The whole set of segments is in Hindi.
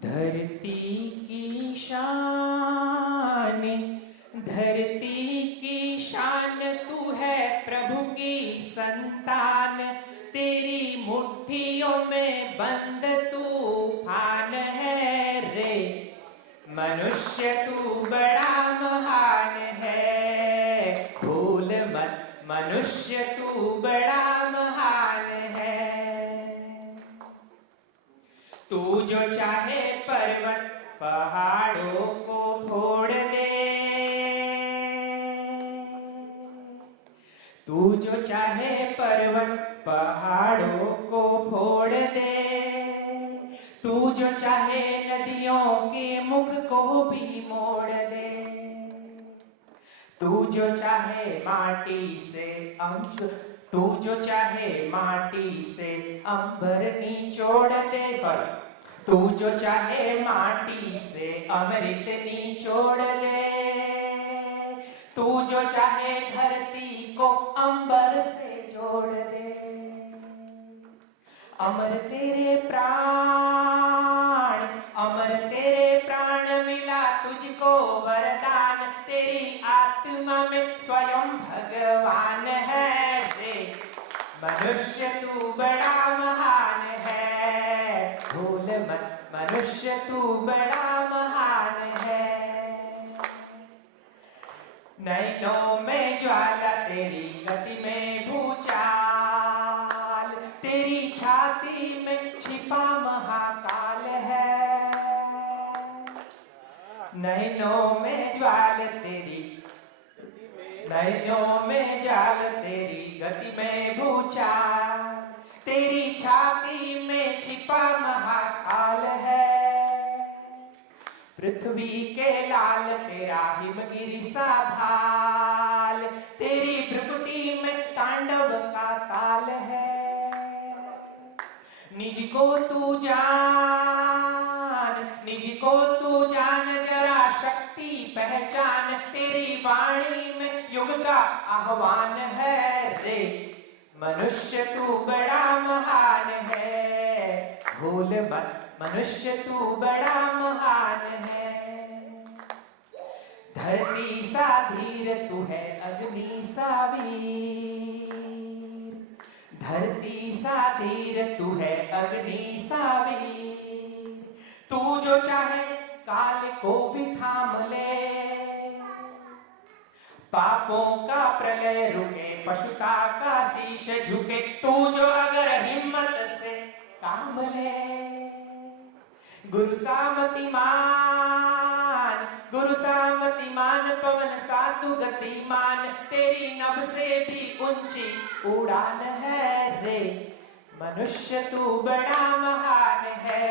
धरती की शान, धरती की शान तू है प्रभु की संतान, तेरी मुट्ठियों में बंद तूफान है रे। मनुष्य तू बड़ा महान है, भूल मत मनुष्य तू बड़ा महान है। तू जो चाहे पर्वत पहाड़ों को फोड़ दे, तू जो चाहे पर्वत पहाड़ों को फोड़ दे, तू जो चाहे नदियों के मुख को भी मोड़ दे, तू जो चाहे माटी से तू जो चाहे माटी से अंबर निचोड़ दे, सॉरी, तू जो चाहे माटी से अमृत निचोड़ दे, तू जो चाहे धरती को अंबर से जोड़ दे। अमर तेरे प्राण, अमर तेरे प्राण मिला तुझको वरदान, तेरी आत्मा में स्वयं भगवान है रे। मनुष्य तू बड़ा महान है, भूल मत मनुष्य तू बड़ा महान है। नैनों में ज्वाला तेरी गति में भूचाल, तेरी छाती में छिपा महाकाल है। नैनों में ज्वाल तेरी, नैनों में जाल तेरी गति में भूचाल, तेरी छाती में छिपा महाकाल है। पृथ्वी के लाल तेरा हिमगिरी सा भाल, तेरी भ्रुकुटी में तांडव का ताल है। निज को तू जान, निज को तू जान, जरा शक्ति पहचान, तेरी वाणी में युग का आह्वान है रे। मनुष्य तू बड़ा महान है, भूल मत मनुष्य तू बड़ा महान है। धरती सा धीर तू है अग्नि सा वीर, धरती सा धीर तू है अग्नि सा वीर, तू जो चाहे काल को भी थाम ले, पापों का प्रलय रुके, पशुता का शीश झुके, तू जो अगर हिम्मत से काम ले। गुरु सामतिमान, गुरु सामतिमान, पवन सातु गतिमान, तेरी नभ से भी ऊंची उड़ान है रे। मनुष्य तू बड़ा महान है,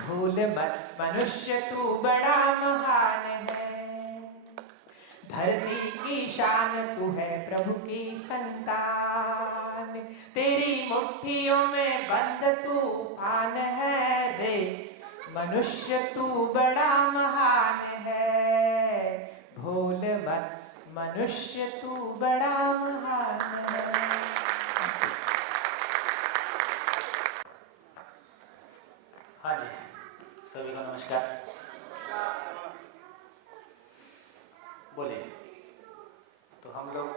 भूल मत मनुष्य तू बड़ा महान है। धरती की शान तू है प्रभु की संतान, तेरी मुट्ठियों में बंद तूफान है रे। मनुष्य तू बड़ा महान है, भूल मत मनुष्य तू बड़ा महान है। हाँ जी, सभी को नमस्कार। बोलिए। तो हम लोग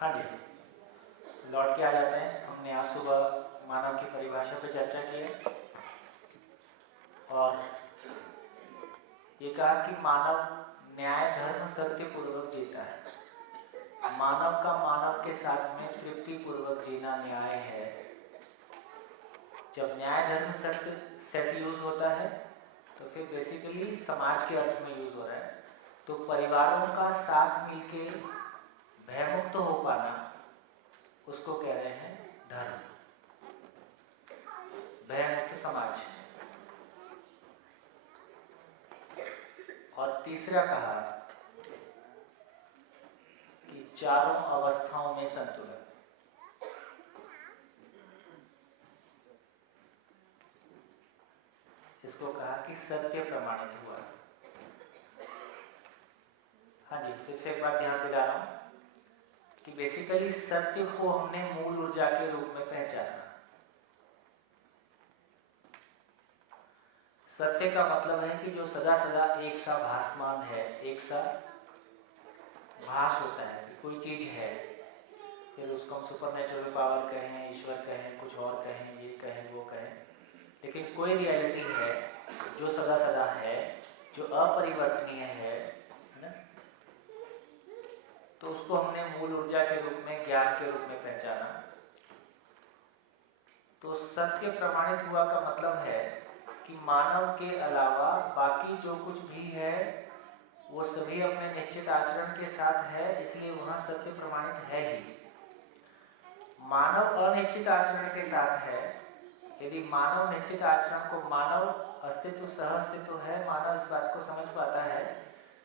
हाँ जी, लौट के आ जाते हैं। हमने आज सुबह मानव की परिभाषा पर चर्चा की है और ये कहा कि मानव न्याय धर्म सत्य पूर्वक जीता है। मानव का मानव के साथ में तृप्ति पूर्वक जीना न्याय है। जब न्याय धर्म सत्य सेट यूज होता है तो फिर बेसिकली समाज के अर्थ में यूज हो रहा है। तो परिवारों का साथ मिलके भयमुक्त हो पाना, उसको कह रहे हैं धर्म, भयमुक्त समाज। और तीसरा कहा कि चारों अवस्थाओं में संतुलन। इसको कहा कि सत्य प्रमाणित हुआ। हाँ जी, फिर से एक बार ध्यान दिला रहा हूं कि बेसिकली सत्य को हमने मूल ऊर्जा के रूप में पहचाना। सत्य का मतलब है कि जो सदा सदा एक सा भासमान है, एक सा भास होता है कि कोई चीज है, फिर उसको हम सुपरनेचुरल पावर कहें, ईश्वर कहें, कुछ और कहें, ये कहें, वो कहें, लेकिन कोई रियलिटी है जो सदा सदा है, जो अपरिवर्तनीय है ना? तो उसको हमने मूल ऊर्जा के रूप में, ज्ञान के रूप में पहचाना। तो सत्य प्रमाणित हुआ का मतलब है कि मानव के अलावा बाकी जो कुछ भी है वो सभी अपने निश्चित आचरण के साथ है, इसलिए वहां सत्य प्रमाणित है ही। मानव अनिश्चित आचरण के साथ है। यदि मानव निश्चित आचरण को, मानव अस्तित्व सह अस्तित्व है, मानव इस बात को समझ पाता है,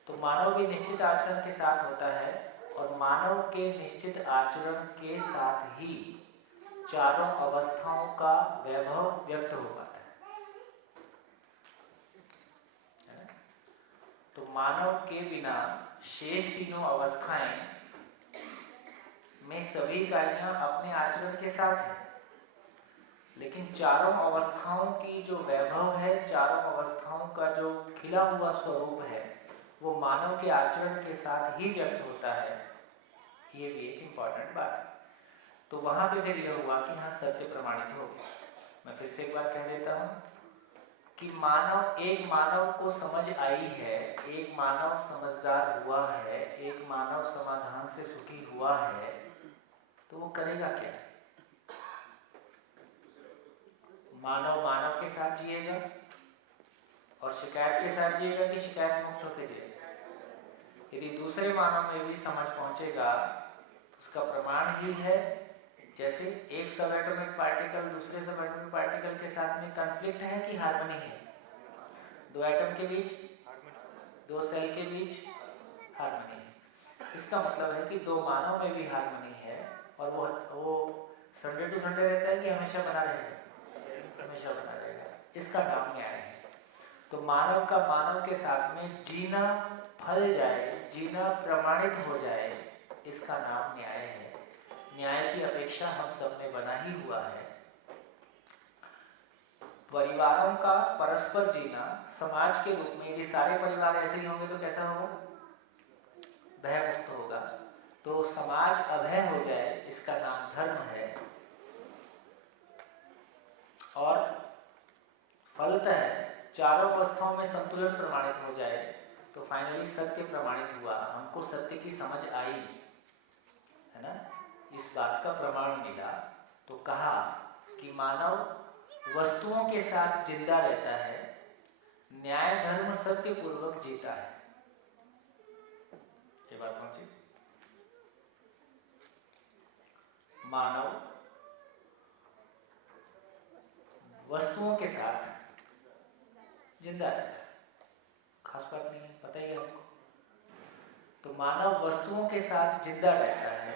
तो मानव भी निश्चित आचरण के साथ होता है, और मानव के निश्चित आचरण के साथ ही चारों अवस्थाओं का वैभव व्यक्त हो पाता है। तो मानव के बिना शेष तीनों अवस्थाएं में सभी इकाइयां अपने आचरण के साथ हैं, लेकिन चारों अवस्थाओं की जो वैभव है, चारों अवस्थाओं का जो खिला हुआ स्वरूप है, वो मानव के आचरण के साथ ही व्यक्त होता है। ये भी एक इंपॉर्टेंट बात है। तो वहां पे फिर यह हुआ कि हाँ, सत्य प्रमाणित हो गया। मैं फिर से एक बार कह देता हूं कि एक मानव को समझ आई है, एक मानव समझदार हुआ है, एक मानव समाधान से सुखी हुआ है, तो वो करेगा क्या? मानव मानव के साथ जिएगा और शिकायत के साथ जिएगा कि शिकायत मुक्त होकर जिएगा? यदि दूसरे मानव में भी समझ पहुंचेगा तो उसका प्रमाण ही है, जैसे एक सब एटॉमिक पार्टिकल दूसरे सब एटॉमिक पार्टिकल के साथ में कॉन्फ्लिक्ट है कि हार्मनी है? दो एटम के बीच, दो सेल के बीच हार्मनी है। इसका मतलब है कि दो मानव में भी हार्मनी है, और वो संडे टू संडे रहता है कि हमेशा बना रहेगा? हमेशा बना रहेगा। इसका नाम न्याय है। तो मानव का मानव के साथ में जीना फल जाए, जीना प्रमाणित हो जाए, इसका नाम न्याय है। न्याय की अपेक्षा हम सब ने बना ही हुआ है। परिवारों का परस्पर जीना समाज के रूप में, यदि सारे परिवार ऐसे ही होंगे तो कैसा होगा? भय मुक्त होगा। तो समाज अभय हो जाए, इसका नाम धर्म है। और फलतः चारों अवस्थाओं में संतुलन प्रमाणित हो जाए, तो फाइनली सत्य प्रमाणित हुआ। हमको सत्य की समझ आई है ना, इस बात का प्रमाण मिला। तो कहा कि मानव वस्तुओं के साथ जिंदा रहता है, न्याय धर्म सत्य पूर्वक जीता है। ये बात पहुंची? मानव वस्तुओं के साथ जिंदा रहता है, खास बात नहीं है, पता ही है आपको। तो मानव वस्तुओं के साथ जिंदा रहता है,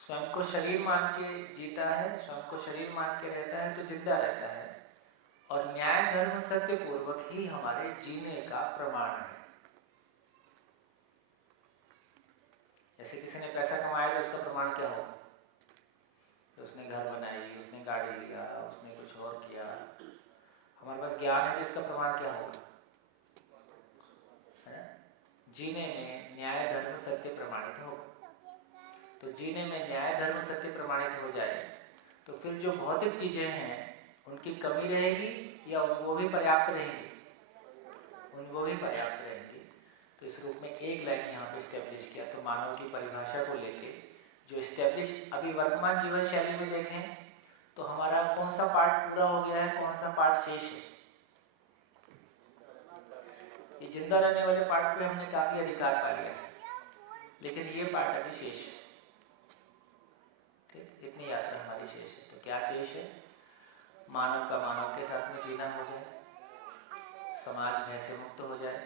स्वयं को शरीर मान के जीता है, स्वयं को शरीर मान के रहता है, तो जिंदा रहता है। और न्याय धर्म सत्य पूर्वक ही हमारे जीने का प्रमाण है। जैसे किसी ने पैसा कमाया तो उसका प्रमाण क्या होगा? तो उसने घर बनाई, उसने गाड़ी लिया, उसने कुछ और किया। हमारे पास ज्ञान है तो इसका प्रमाण क्या होगा? है? जीने में न्याय धर्म सत्य प्रमाणित होगा। तो जीने में न्याय धर्म सत्य प्रमाणित हो जाए तो फिर जो भौतिक चीजें हैं उनकी कमी रहेगी या वो भी पर्याप्त रहेंगी? वो भी पर्याप्त रहेंगी। तो इस रूप में एक लाइन यहाँ पे स्टैब्लिश किया। तो मानव की परिभाषा को लेके जो स्टैब्लिश अभी वर्तमान जीवन शैली में देखें तो हमारा कौन सा पार्ट पूरा हो गया है, कौन सा पार्ट शेष है? ये जिंदा रहने वाले पार्ट पे हमने काफी अधिकार पा लिया है, लेकिन ये पार्ट अभी शेष है। ठीक, इतनी यात्रा हमारी शेष है। तो क्या शेष है? मानव का मानव के साथ में जीना हो जाए, समाज भय से मुक्त हो जाए,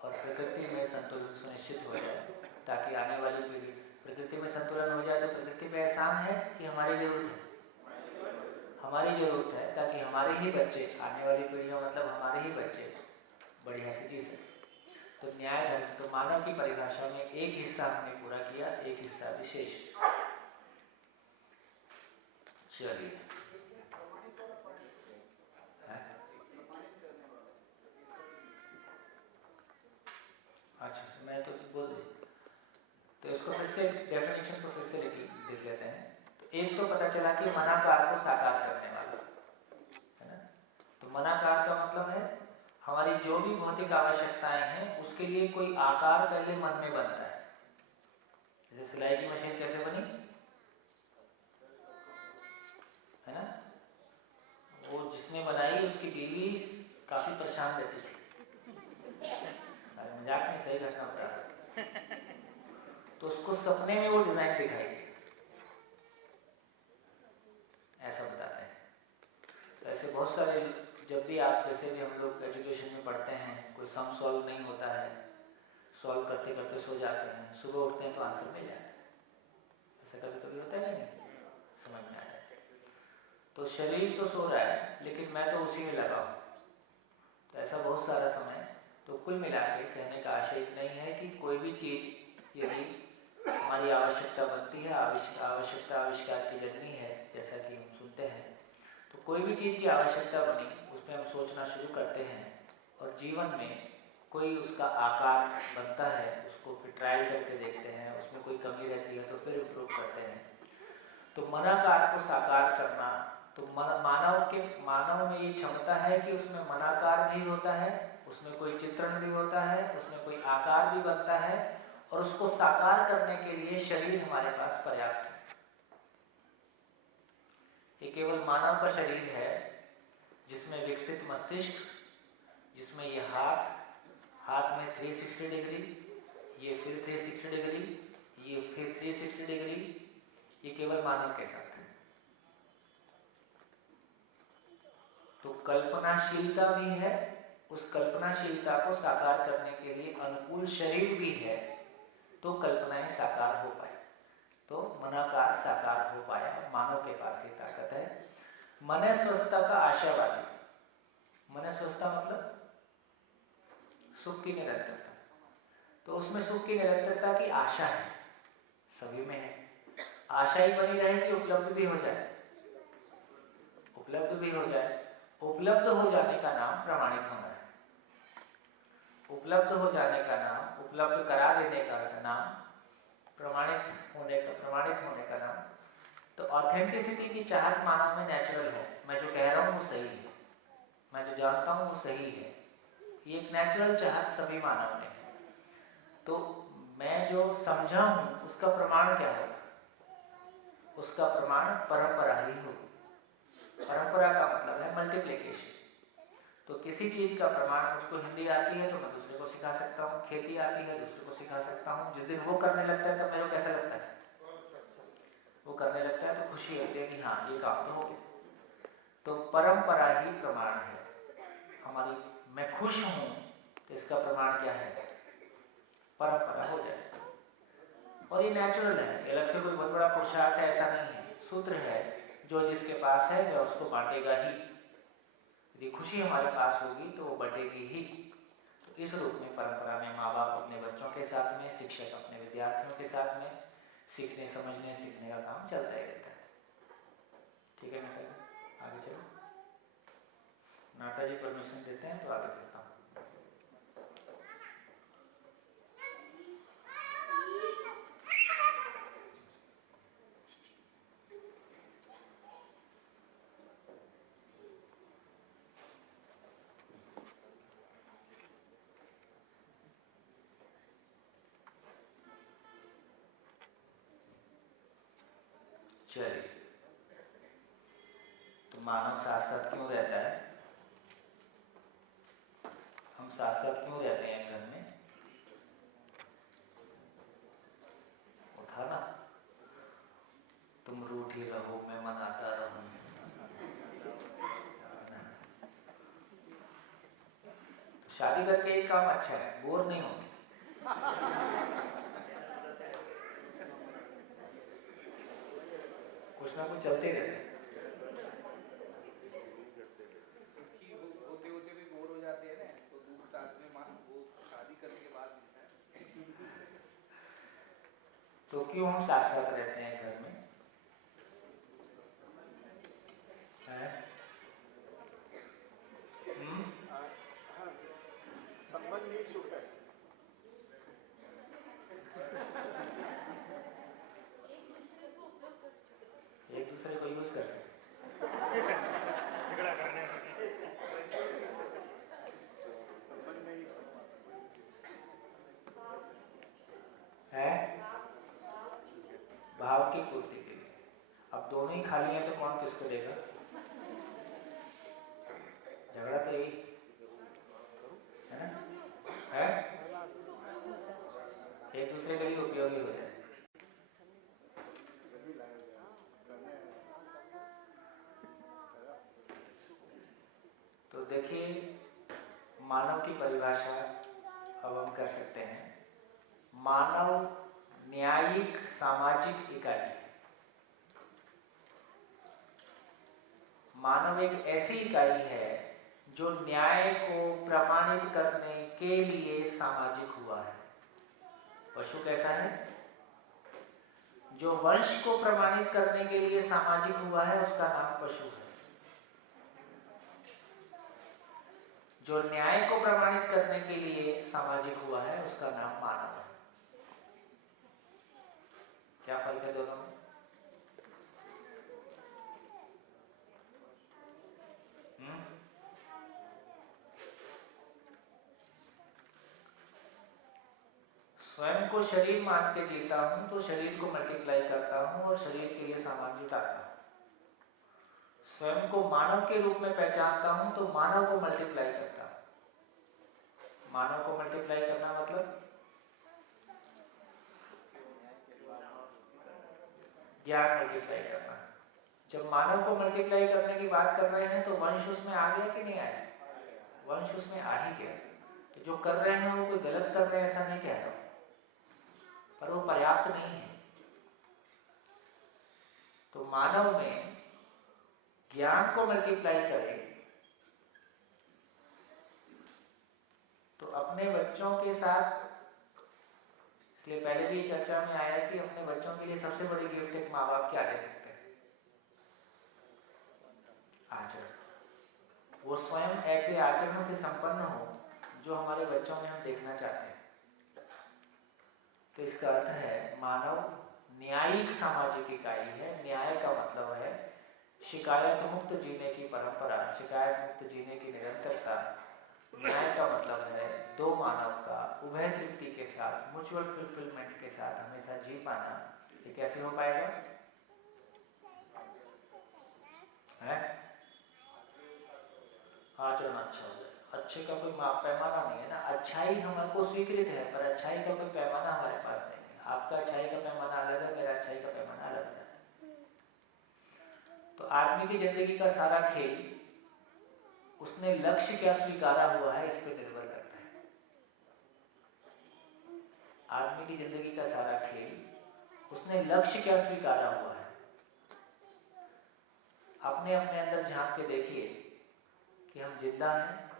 और प्रकृति में संतुलन सुनिश्चित हो जाए, ताकि आने वाली पीढ़ी, प्रकृति में संतुलन हो जाए तो प्रकृति पे एहसान है कि हमारी जरूरत है? हमारी जरूरत है, ताकि हमारे ही बच्चे, आने वाली पीढ़ियां मतलब हमारे ही बच्चे बढ़िया से जी सके। तो न्याय धर्म, तो मानव की परिभाषा में एक हिस्सा हमने पूरा किया, एक हिस्सा विशेष। चलिए, अच्छा मैं तो बोल दूँ, तो इसको फिर से डेफिनेशन को फिर से लिख लेते हैं। तो एक तो पता चला कि मनाकार को साकार करने वाला है ना। तो मनाकार का मतलब है हमारी जो भी भौतिक आवश्यकताएं हैं उसके लिए कोई आकार पहले मन में बनता है। जैसे सिलाई की मशीन कैसे बनी है ना, वो जिसने बनाई उसकी बीवी काफी परेशान रहती थी। मजाक में, सही घटना बता रहा। तो उसको सपने में वो डिजाइन दिखाई दी, ऐसा बताते हैं। तो ऐसे बहुत सारे, जब भी आप, जैसे भी हम लोग एजुकेशन में पढ़ते हैं, कोई सम सॉल्व नहीं होता है, सॉल्व करते करते सो जाते हैं, सुबह उठते हैं तो आंसर मिल जाता है। ऐसा कभी कभी होता है नहीं, समझ में आ जाता है। तो शरीर तो सो रहा है लेकिन मैं तो उसी में लगा हूँ। तो ऐसा बहुत सारा समय। तो कुल मिला के कहने का आशय इतना ही है कि कोई भी चीज़ यदि हमारी आवश्यकता बनती है, आवश्यकता आविष्कार की जननी है, जैसा कि हम सुनते हैं, तो कोई भी चीज़ की आवश्यकता बनी, उसमें हम सोचना शुरू करते हैं और जीवन में कोई उसका आकार बनता है, उसको फिर ट्रायल करके देखते हैं, उसमें कोई कमी रहती है तो फिर इम्प्रूव करते हैं। तो मनाकार को साकार करना, तो मानव में ये क्षमता है कि उसमें मनाकार भी होता है, उसमें कोई चित्रण भी होता है, उसमें कोई आकार भी बनता है, और उसको साकार करने के लिए शरीर हमारे पास पर्याप्त है। ये केवल मानव का शरीर है जिसमें विकसित मस्तिष्क, जिसमें ये हाथ में 360 डिग्री, ये फिर 360 डिग्री, ये फिर 360 डिग्री, ये केवल मानव के साथ है। तो कल्पनाशीलता भी है, उस कल्पनाशीलता को साकार करने के लिए अनुकूल शरीर भी है, तो कल्पनाएं साकार हो पाए, तो मनाकार साकार हो पाया। मानव के पास ये ताकत है। मनस्वस्थता का आशावादी, मनस्वस्थता मतलब सुख की निरंतरता, तो उसमें सुख की निरंतरता की आशा है, सभी में है। आशा ही बनी रहे कि उपलब्ध भी हो जाए, उपलब्ध भी हो जाए। उपलब्ध हो जाने का नाम प्रमाणित होना है। उपलब्ध हो जाने का नाम, उपलब्ध करा देने का नाम प्रमाणित होने का नाम। तो ऑथेंटिसिटी की चाहत मानव में नेचुरल है। मैं जो कह रहा हूँ वो सही है, मैं जो जानता हूँ वो सही है, ये एक नेचुरल चाहत सभी मानव में है। तो मैं जो समझा हूँ उसका प्रमाण क्या होगा? उसका प्रमाण परंपरा ही होगी। परंपरा का मतलब है मल्टीप्लिकेशन। तो किसी चीज का प्रमाण, मुझको हिंदी आती है तो मैं दूसरे को सिखा सकता हूँ, खेती आती है दूसरे को सिखा सकता हूँ। जिस दिन वो करने लगता है तब मेरे को कैसा लगता है? वो करने लगता है तो खुशी होती है कि हाँ ये काम तो हो गया। तो परंपरा ही प्रमाण है हमारी। मैं खुश हूँ तो इसका प्रमाण क्या है? परंपरा हो जाए। और ये नेचुरल है, ये अलग से कोई बहुत बड़ा पुरुषार्थ है ऐसा नहीं है। सूत्र है, जो जिसके पास है वह उसको बांटेगा ही। यदि खुशी हमारे पास होगी तो वो बटेगी ही। तो इस रूप में परंपरा में माँ बाप अपने बच्चों के साथ में, शिक्षक अपने विद्यार्थियों के साथ में सीखने समझने सीखने का काम चलता ही रहता है। ठीक है नाटा जी, आगे चलो। नाटा जी परमिशन देते हैं तो आगे चलता हूँ। चलिए, तो मानव साथ साथ क्यों रहता है? हम साथ साथ क्यों रहते हैं घर में? उठा ना, तुम रूठी रहो मैं मनाता रहूं। शादी करके एक काम अच्छा है, बोर नहीं होते। कुछ ना कुछ चलते ही रहता है। सुखी होते होते भी बोर हो जाते हैं ना, तो दुख साथ में वो शादी करने के बाद मिलता है। तो क्यों हम साथ साथ रहते हैं घर में? है? संबंध नहीं सुख है। एक दूसरे को यूज कर सकते झगड़ा करने संबंध नहीं हैं, भाव की पूर्ति के लिए। अब दोनों ही खाली हैं तो कौन किसको देगा? झगड़ा तो यही है ना, है? एक दूसरे के लिए उपयोगी हो जाए। तो देखिए, मानव की परिभाषा अब हम कर सकते हैं। मानव न्यायिक सामाजिक इकाई। मानव एक ऐसी इकाई है जो न्याय को प्रमाणित करने के लिए सामाजिक हुआ है। पशु कैसा है? जो वंश को प्रमाणित करने के लिए सामाजिक हुआ है उसका नाम पशु है। जो न्याय को प्रमाणित करने के लिए सामाजिक हुआ है उसका नाम मानव है। क्या फर्क है दोनों में? स्वयं को शरीर मान के जीता हूं तो शरीर को मल्टीप्लाई करता हूं और शरीर के लिए सामान जुटाता हूं। स्वयं को मानव के रूप में पहचानता हूं तो मानव को मल्टीप्लाई करता हूं। मानव को मल्टीप्लाई करना मतलब ज्ञान मल्टीप्लाई करना। जब मानव को मल्टीप्लाई करने की बात कर रहे हैं तो वंश उसमें आ गया कि नहीं आया? वंश उसमें आ ही गया। तो जो कर रहे हैं वो कोई गलत कर रहे हैं ऐसा नहीं कह रहा, पर वो पर्याप्त नहीं है। तो मानव में ज्ञान को मल्टीप्लाई करें तो अपने बच्चों के साथ, इसलिए पहले भी चर्चा में आया कि अपने बच्चों के लिए सबसे बड़ी गिफ्ट एक माँ बाप क्या दे सकते हैं? आचरण। वो स्वयं ऐसे आचरण से संपन्न हो जो हमारे बच्चों में हम देखना चाहते हैं। तो इसका अर्थ है मानव न्यायिक सामाजिक इकाई है। न्याय का मतलब है शिकायत मुक्त जीने की परंपरा, शिकायत मुक्त जीने की निरंतरता। न्याय का मतलब है दो मानव का उभय तृप्ति के साथ, म्यूचुअल फुलफिलमेंट के साथ हमेशा जी पाना। ये कैसे हो पाएगा? है आचरण अच्छा हो जाए। अच्छे का कोई पैमाना नहीं है ना। अच्छाई हमको स्वीकृत है पर अच्छाई का कोई पैमाना हमारे पास नहीं है। आपका अच्छाई का पैमाना अलग है, मेरा अच्छाई का पैमाना अलग है। तो आदमी की जिंदगी का सारा खेल उसने लक्ष्य क्या स्वीकारा हुआ है इस पर निर्भर करता है। आदमी की जिंदगी का सारा खेल उसने लक्ष्य क्या स्वीकारा हुआ है। अपने अपने अंदर झांक के देखिए कि हम जिंदा हैं,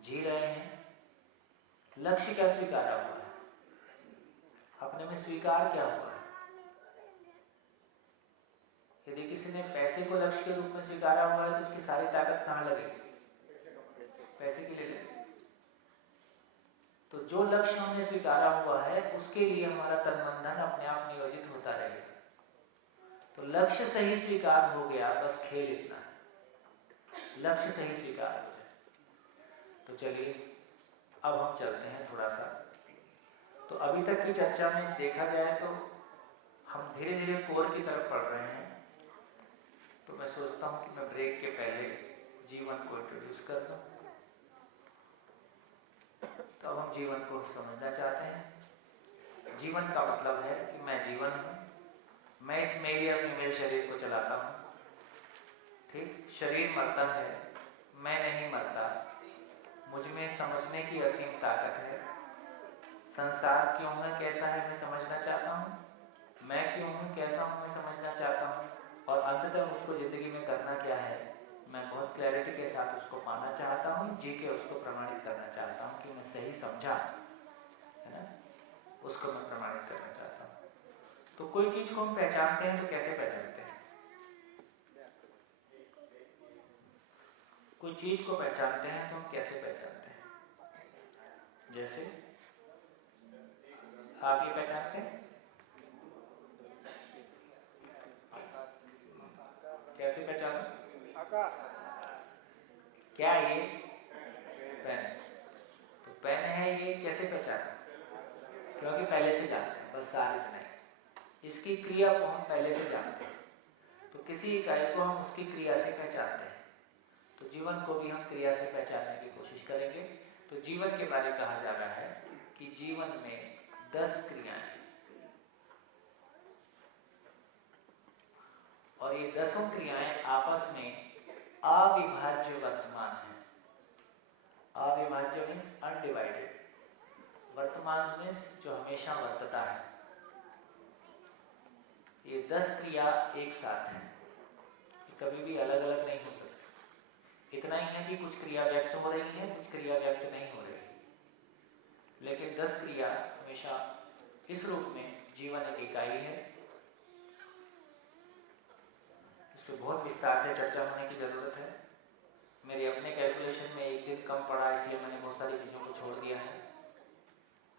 जी रहे हैं, लक्ष्य क्या स्वीकारा हुआ है, अपने में स्वीकार क्या हुआ है। यदि किसी ने पैसे को लक्ष्य के रूप में स्वीकारा हुआ है तो उसकी सारी ताकत कहाँ लगेगी? पैसे के लिए लगेगी। तो जो लक्ष्य हमने स्वीकारा हुआ है उसके लिए हमारा तन मन धन अपने आप नियोजित होता रहेगा। तो लक्ष्य सही स्वीकार हो गया, बस खेल इतना है, लक्ष्य सही स्वीकार हो जाए। तो चलिए अब हम चलते हैं थोड़ा सा। तो अभी तक की चर्चा में देखा जाए तो हम धीरे धीरे कोर की तरफ बढ़ रहे हैं। तो मैं सोचता हूं कि मैं ब्रेक के पहले जीवन को इंट्रोड्यूस कर दूं। तो अब हम जीवन को समझना चाहते हैं। जीवन का मतलब है कि मैं जीवन हूं, मैं इस मेल या फीमेल शरीर को चलाता हूं। ठीक, शरीर मरता है, मैं नहीं मरता। मुझ में समझने की असीम ताकत है, संसार क्यों है, कैसा है, मैं समझना चाहता हूँ। मैं क्यों हूँ, कैसा हूँ, मैं समझना चाहता हूँ। और अंततः मुझको जिंदगी में करना क्या है, मैं बहुत क्लैरिटी के साथ उसको पाना चाहता हूँ, जी के उसको प्रमाणित करना चाहता हूँ कि मैं सही समझा, है ना, उसको मैं प्रमाणित करना चाहता हूँ। तो कोई चीज को हम पहचानते हैं तो कैसे पहचानते हैं? कोई चीज को पहचानते हैं तो हम कैसे पहचानते हैं? जैसे आप ये पहचानते हैं कैसे पहचाना? क्या ये पेन? तो पेन है, ये कैसे पहचाना? क्योंकि पहले से जानते हैं, बस सार इतना ही। इसकी क्रिया को हम पहले से जानते हैं, तो किसी इकाई को हम उसकी क्रिया से पहचानते हैं। तो जीवन को भी हम क्रिया से पहचानने की कोशिश करेंगे। तो जीवन के बारे में कहा जा रहा है कि जीवन में 10 क्रियाएं हैं, और ये 10 क्रियाएं आपस में अविभाज्य वर्तमान है। अविभाज्य मीन्स अनडिवाइडेड, वर्तमान मीन्स जो हमेशा वर्तता है। ये 10 क्रिया एक साथ है, कभी भी अलग अलग नहीं हो सकती। इतना ही है कि कुछ क्रिया व्यक्त हो रही है, कुछ क्रिया व्यक्त नहीं हो रही, लेकिन 10 क्रिया हमेशा इस रूप में जीवन एक इकाई है। इस पर बहुत विस्तार से चर्चा होने की जरूरत है। मेरे अपने कैलकुलेशन में एक दिन कम पड़ा, इसलिए मैंने बहुत सारी चीज़ों को छोड़ दिया है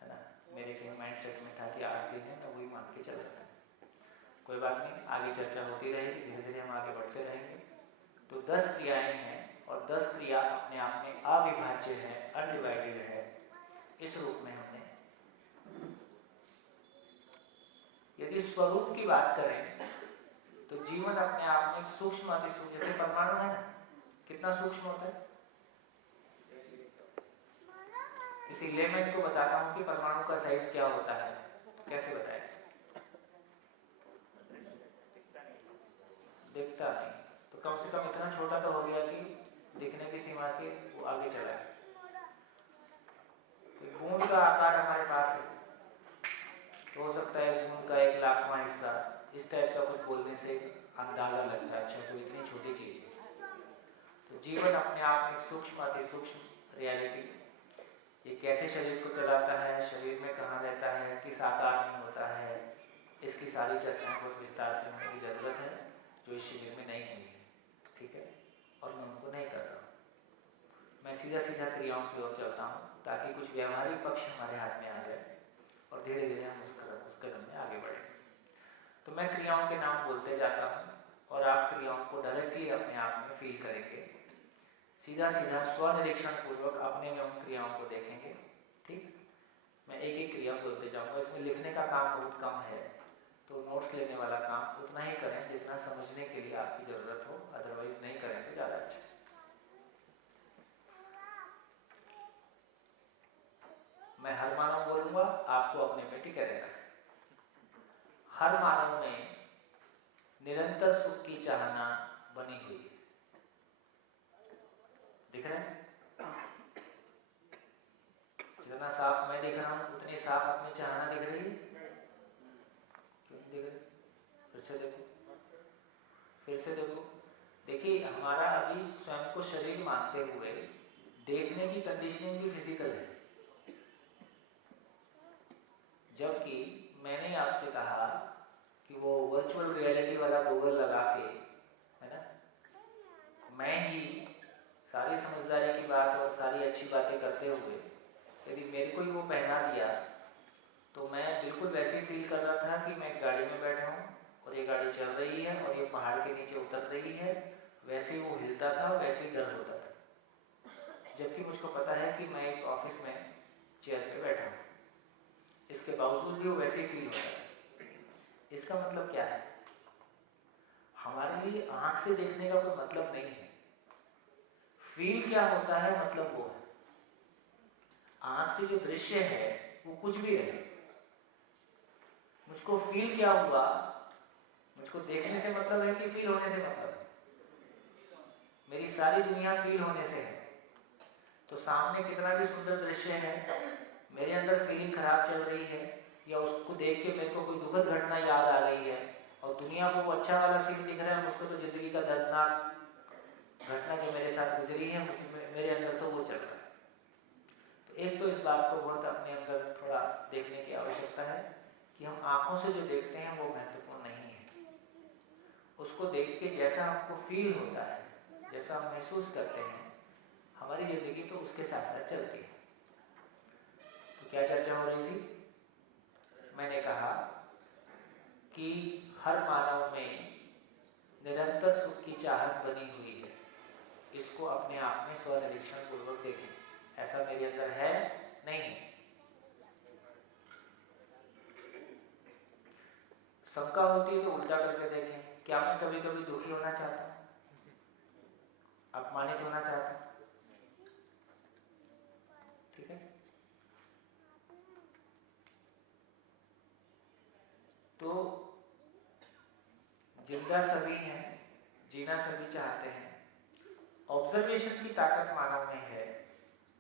ना। मेरे के माइंड सेट में था कि 8 दिन है, मैं वही मान के चल रहा था। कोई बात नहीं, आगे चर्चा होती रहेगी, धीरे धीरे हम आगे बढ़ते रहेंगे। तो 10 क्रियाएं हैं, और 10 क्रिया अपने आप में अविभाज्य है, अनडिवाइडेड है। इस रूप में हमने, यदि स्वरूप की बात करें तो जीवन अपने आप में एक सूक्ष्म अति सूक्ष्म, जैसे परमाणु है ना, कितना सूक्ष्म होता है। किसी लेमैन को बताता हूं कि परमाणु का साइज क्या होता है, कैसे बताए? दिखता नहीं, तो कम से कम इतना छोटा तो हो गया कि दिखने की सीमा से वो आगे चला है। तो बूंद का आकार हमारे पास है, तो हो सकता है बूंद का 1,00,000वां हिस्सा, इस टाइप का कुछ बोलने से अंदाजा लगता है, अच्छा तो इतनी छोटी चीज है। तो जीवन अपने आप में एक सूक्ष्म अति सूक्ष्म रियलिटी, ये कैसे शरीर को चलाता है, शरीर में कहाँ रहता है, किस आकार में होता है, इसकी सारी चर्चाएं बहुत विस्तार से होने की जरूरत है, जो इस शिविर में नहीं हुई है, ठीक है। और मैं उनको नहीं कर रहा हूँ, मैं सीधा सीधा क्रियाओं की ओर चलता हूँ, ताकि कुछ व्यवहारिक पक्ष हमारे हाथ में आ जाए और धीरे धीरे हम उस कदम में आगे बढ़ें। तो मैं क्रियाओं के नाम बोलते जाता हूँ, और आप क्रियाओं को डायरेक्टली अपने आप में फील करेंगे, सीधा सीधा स्वनिरीक्षण पूर्वक अपने में उन क्रियाओं को देखेंगे, ठीक। मैं एक एक क्रिया बोलते जाऊंगा, इसमें लिखने का काम बहुत कम है, तो नोट्स लेने वाला काम उतना ही करें जितना समझने के लिए आपकी जरूरत हो, अदरवाइज नहीं करें तो ज्यादा अच्छा। मैं हर मानव बोलूंगा, आपको अपने पे टिके रहना है। हर मानव में निरंतर सुख की चाहना बनी हुई है, दिख रहे हैं? जितना साफ मैं दिख रहा हूं, उतनी साफ अपनी चाहना दिख रही है? क्यों नहीं दिख रही? फिर से देखो, फिर से देखो। देखिए, हमारा अभी स्वयं को शरीर मानते हुए देखने की कंडीशनिंग भी फिजिकल है, जबकि मैंने आपसे कहा कि वो वर्चुअल रियलिटी वाला गूगल लगा के, है ना, मैं ही सारी समझदारी की बात और सारी अच्छी बातें करते हुए यदि मेरे को ही वो पहना दिया, तो मैं बिल्कुल वैसे ही फील कर रहा था कि मैं गाड़ी में बैठा हूँ और ये गाड़ी चल रही है और ये पहाड़ के नीचे उतर रही है, वैसे ही वो हिलता था, वैसे ही डर होता था। जबकि मुझको पता है कि मैं एक ऑफिस में चेयर पे बैठा हूँ, इसके बावजूद भी वो वैसे ही फील होता है। इसका मतलब क्या है? हमारे लिए आंख से देखने का कोई मतलब नहीं है, फील क्या होता है मतलब वो है। आंख से जो दृश्य है वो कुछ भी रहे, मुझको फील क्या हुआ, मुझको देखने से मतलब है कि फील होने से मतलब है? मेरी सारी दुनिया फील होने से है। तो सामने कितना भी सुंदर दृश्य है, मेरे अंदर फीलिंग खराब चल रही है या उसको देख के मेरे को कोई दुखद घटना याद आ रही है और दुनिया को वो अच्छा वाला सीन दिख रहा है, मुझको तो जिंदगी का दर्दनाक घटना जो मेरे साथ गुजरी है मेरे अंदर तो वो चल रहा है। तो एक तो इस बात को बहुत अपने अंदर थोड़ा देखने की आवश्यकता है कि हम आंखों से जो देखते हैं वो महत्वपूर्ण नहीं है। उसको देख के जैसा हमको फील होता है, जैसा हम महसूस करते हैं, हमारी जिंदगी तो उसके साथ साथ चलती है। तो क्या चर्चा हो रही थी? मैंने कहा कि हर मानव में निरंतर सुख की चाहत बनी हुई है। इसको अपने आप में स्वनिरीक्षण पूर्वक देखें। ऐसा मेरे अंदर है? नहीं। शंका होती है तो उल्टा करके देखें, क्या मैं कभी कभी दुखी होना चाहता हूं, अपमानित होना चाहता हूं? ठीक है। तो जिंदा सभी हैं, जीना सभी चाहते हैं। ऑब्जर्वेशन की ताकत मानव में है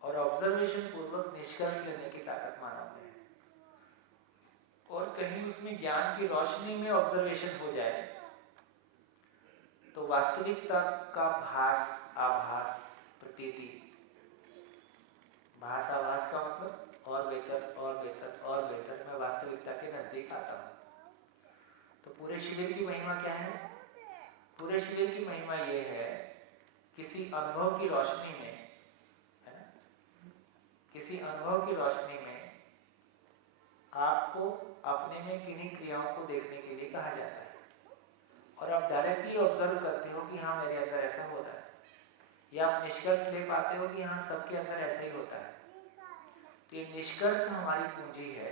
और ऑब्जर्वेशन पूर्वक निष्कर्ष लेने की ताकत मानव में है। और कहीं उसमें ज्ञान की रोशनी में ऑब्जर्वेशन हो जाए तो वास्तविकता का भास, आभास, प्रतीति, भास आभास का मतलब और बेहतर और बेहतर और बेहतर, मैं वास्तविकता के नजदीक आता हूं। तो पूरे शिविर की महिमा क्या है? पूरे शिविर की महिमा यह है, किसी अनुभव की रोशनी में, है ना, किसी अनुभव की रोशनी में आपको अपने में किन्हीं क्रियाओं को देखने के लिए कहा जाता है और आप डायरेक्टली ऑब्जर्व करते हो कि हाँ मेरे अंदर ऐसा हो रहा है, या आप निष्कर्ष ले पाते हो कि हाँ सबके अंदर ऐसा ही होता है। तो ये निष्कर्ष हमारी पूंजी है,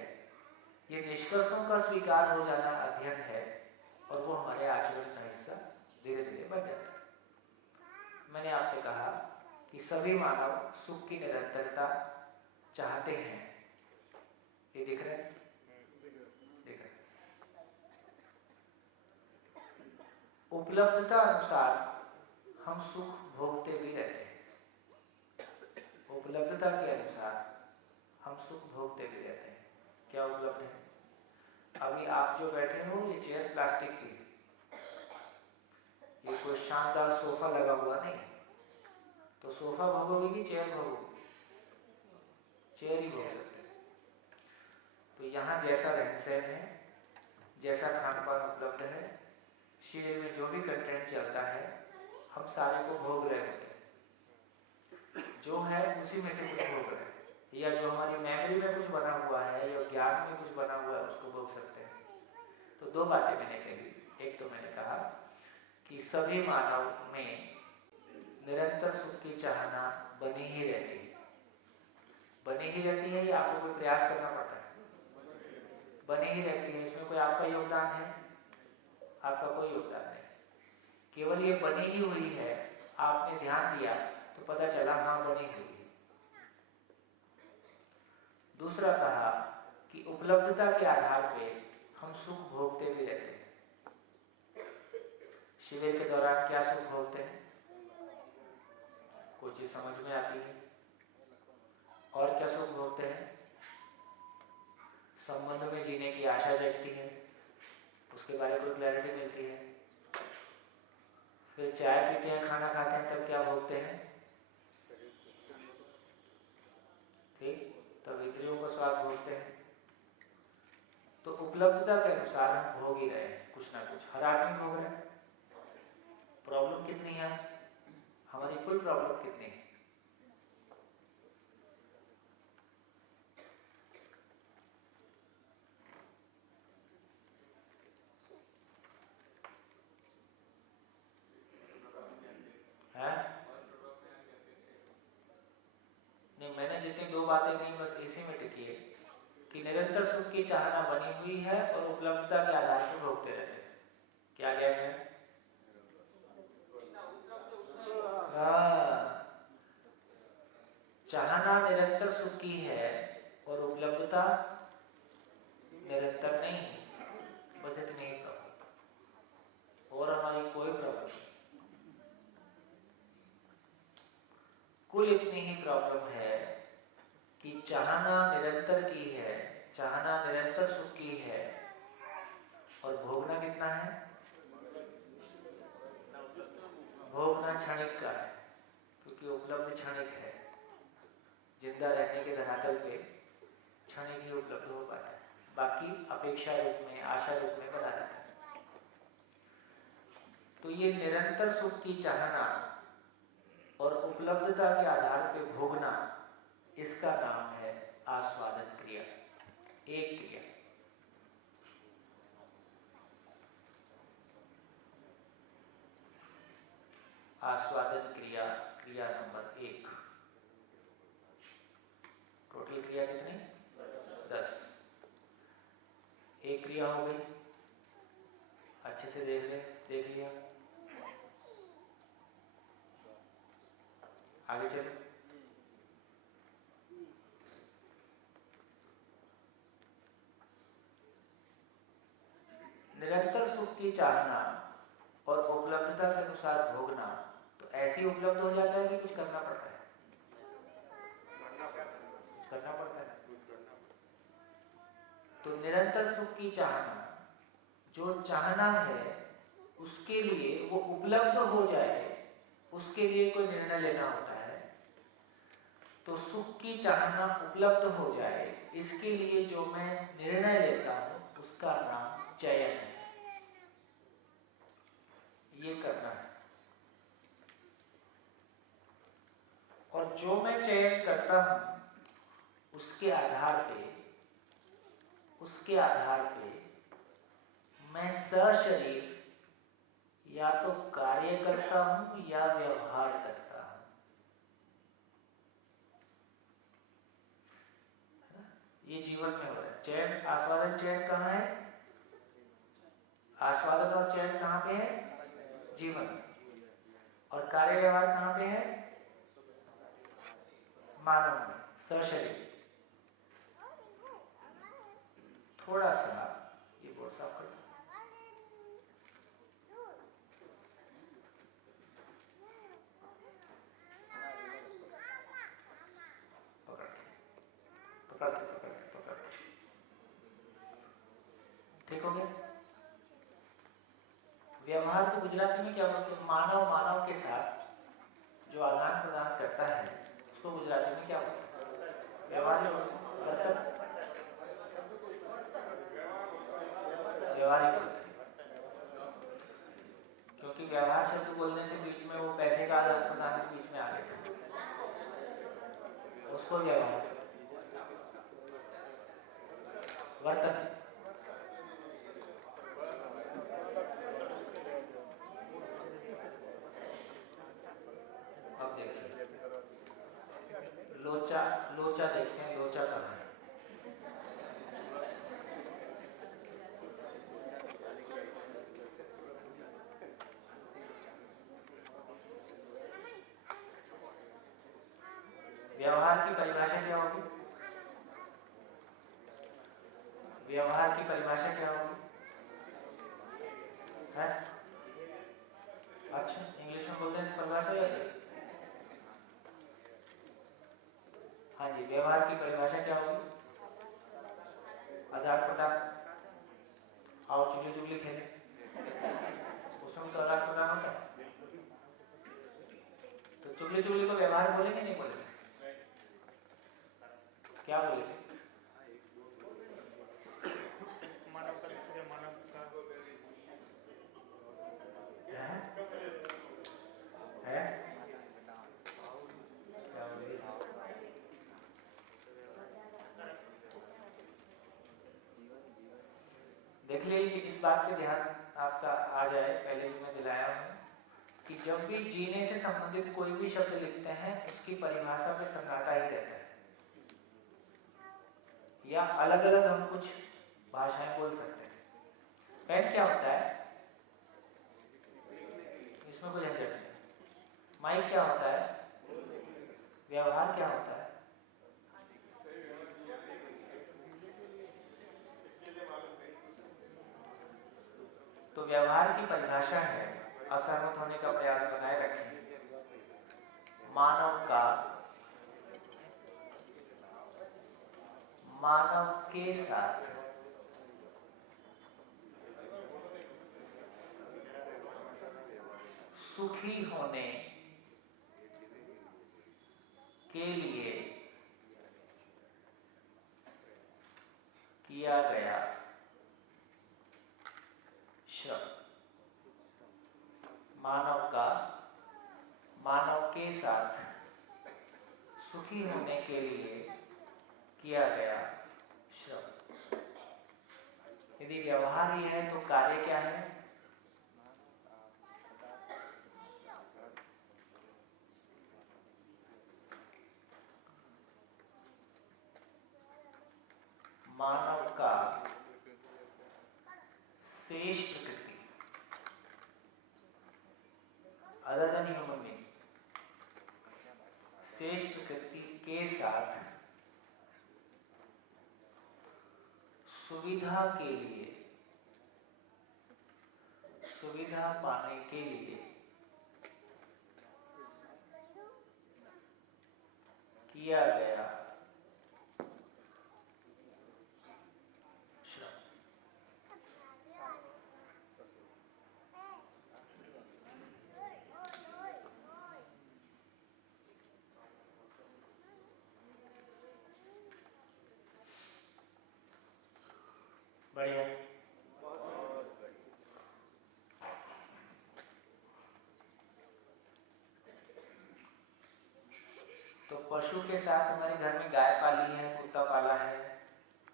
ये निष्कर्षों का स्वीकार हो जाना अध्ययन है और वो हमारे आचरण का हिस्सा धीरे धीरे बन जाता है। मैंने आपसे कहा कि सभी मानव सुख की निरंतरता चाहते हैं। ये दिख रहा है? दिख रहा है। उपलब्धता अनुसार हम सुख भोगते भी रहते हैं। उपलब्धता के अनुसार हम सुख भोगते भी रहते हैं। क्या उपलब्ध है? अभी आप जो बैठे हो, ये चेयर प्लास्टिक की है, ये कोई शानदार सोफा लगा हुआ नहीं। तो सोफा भोगोगे कि चेयर भोगोगे? चेयर ही भोग सकते हैं। तो यहाँ जैसा रहन सहन है, जैसा खान पान उपलब्ध है, शिविर में जो भी कंटेंट चलता है, हम सारे को भोग रहे होते हैं। जो है उसी में से कुछ भोग रहे हैं, या जो हमारी मेमोरी में कुछ बना हुआ है या ज्ञान में कुछ बना हुआ है उसको भोग सकते हैं। तो दो बातें मैंने कही। एक तो मैंने कहा कि सभी मानव में निरंतर सुख की चाहना बनी ही रहती है। बनी ही रहती है या आपको कोई प्रयास करना पड़ता है? बनी ही रहती है। इसमें कोई आपका योगदान है? आपका कोई योगदान नहीं। केवल ये बनी ही हुई है, आपने ध्यान दिया तो पता चला हाँ बनी हुई है। दूसरा कहा कि उपलब्धता के आधार पे हम सुख भोगते भी रहते हैं। शिविर के दौरान क्या सुख भोगते हैं? कोई चीज समझ में आती है? और क्या सुख भोगते हैं? संबंध में जीने की आशा जगती है, उसके बारे में क्लैरिटी मिलती है। फिर चाय पीते हैं, खाना खाते हैं, तब क्या भोगते हैं? ठीक, तब इंद्रियों का स्वाद भोगते हैं। तो उपलब्धता के अनुसार हम भोग ही रहे हैं कुछ ना कुछ। हर आदमी भोग रहे हैं। प्रॉब्लम कितनी है? हमारी कुल प्रॉब्लम कितनी है? नहीं, मैंने जितनी दो बातें कही बस इसी में टिकी है कि निरंतर सुख की चाहना बनी हुई है और उपलब्धता के आधार पर भोगते रहते हैं। क्या गैप है? चाहना निरंतर सुख की है और उपलब्धता निरंतर नहीं है। बस इतनी ही प्रॉब्लम, और हमारी कोई प्रॉब्लम नहीं। कुल इतनी ही प्रॉब्लम है कि चाहना निरंतर की है, चाहना निरंतर सुख की है, और भोगना कितना है? भोगना क्षणिक का है, क्योंकि उपलब्ध क्षणिक है। जिंदा रहने के धरातल पे क्षणिक ही उपलब्ध हो पाता है, बाकी अपेक्षा रूप में, आशा रूप में बना रहता है। तो ये निरंतर सुख की चाहना और उपलब्धता के आधार पे भोगना, इसका नाम है आस्वादन क्रिया। एक क्रिया। आस्वादन क्रिया, क्रिया नंबर 1। टोटल क्रिया कितनी? 10। एक क्रिया हो गई, अच्छे से देख लिया। आगे चलो। निरंतर सुख की चाहना और उपलब्धता के अनुसार भोगना, तो ऐसे ही उपलब्ध हो जाता है कि कुछ करना पड़ता है? करना पड़ता है। तो निरंतर सुख की चाहना, जो चाहना है उसके लिए वो उपलब्ध हो जाए, उसके लिए कोई निर्णय लेना होता है। तो सुख की चाहना उपलब्ध हो जाए, इसके लिए जो मैं निर्णय लेता हूं उसका नाम चयन है। ये करना है। और जो मैं चयन करता हूं उसके आधार पे मैं सशरीर या तो कार्य करता हूं या व्यवहार करता हूं। ये जीवन में हो रहा है। चयन, आस्वादन चयन कहाँ है? आस्वादन और चयन कहाँ पे है? जीवन। और कार्य व्यवहार कहाँ पे है? मानव में, सशरीर। थोड़ा सा ये बोर्ड साफ कर दो। पकड़। ठीक हो गया? व्यवहार को गुजराती में क्या बोलते हैं? मानव के साथ जो आदान प्रदान करता है उसको गुजराती में क्या बोलते हैं? व्यवहार बोलते हैं। व्यवहारिक बोलते हैं, क्योंकि व्यवहार शब्द बोलने से बीच में वो पैसे का आदान प्रदान बीच में आ गया था, उसको व्यवहार वर्तन। अब देखिए लोचा देखते हैं, लोचा कहाँ है? व्यवहार की परिभाषा क्या होगी? व्यवहार की परिभाषा क्या होगी? है? अच्छा, इंग्लिश में बोलते हैं इस परिभाषा या? हाँ जी, व्यवहार की परिभाषा क्या होगी? आदान प्रदान। आओ चुगली खेले, उसमें तो आदान प्रदान होता है। तो चुगली को व्यवहार बोलेंगे नहीं बोलेंगे? क्या बोलेंगे? मानव का दूसरे मानव का है? क्या बोलेंगे? देख लीजिए, इस बात पे ध्यान आपका आ जाए, पहले ही मैं दिलाया हूं कि जब भी जीने से संबंधित कोई भी शब्द लिखते हैं उसकी परिभाषा पे सन्नाटा ही रहता है, या अलग अलग हम कुछ भाषाएं बोल सकते हैं। पेन क्या होता है? इसमें कोई झंझट नहीं। माइक क्या होता है? व्यवहार क्या होता है? तो व्यवहार की परिभाषा है, असहमत होने का प्रयास बनाए रखें, मानव का मानव के साथ सुखी होने के लिए किया गया श्रम। मानव के साथ सुखी होने के लिए किया गया श्रम। यदि व्यवहार ये है तो कार्य क्या है? मानव का शेष प्रकृति, अदर देन ह्यूमन बीइंग, शेष प्रकृति के साथ सुविधा के लिए, सुविधा पाने के लिए किया गया श्रम। बढ़िया। तो पशु के साथ हमारे घर में गाय पाली है, कुत्ता पाला है,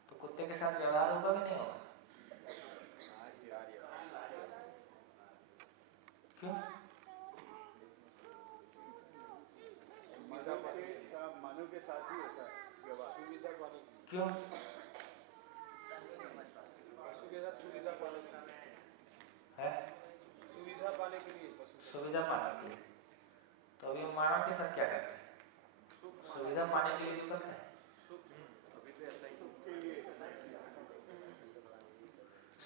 तो कुत्ते के साथ व्यवहार होगा कि नहीं होगा? क्यों? मानव के साथ ही होता है व्यवहार। सुविधा पाने क्यों? पशु के साथ सुविधा पाने है? सुविधा पाने के लिए सुविधा पाने के लिए। तो अभी हम मानव के साथ क्या करते हैं? सुविधा पाने के लिए भी करते हैं।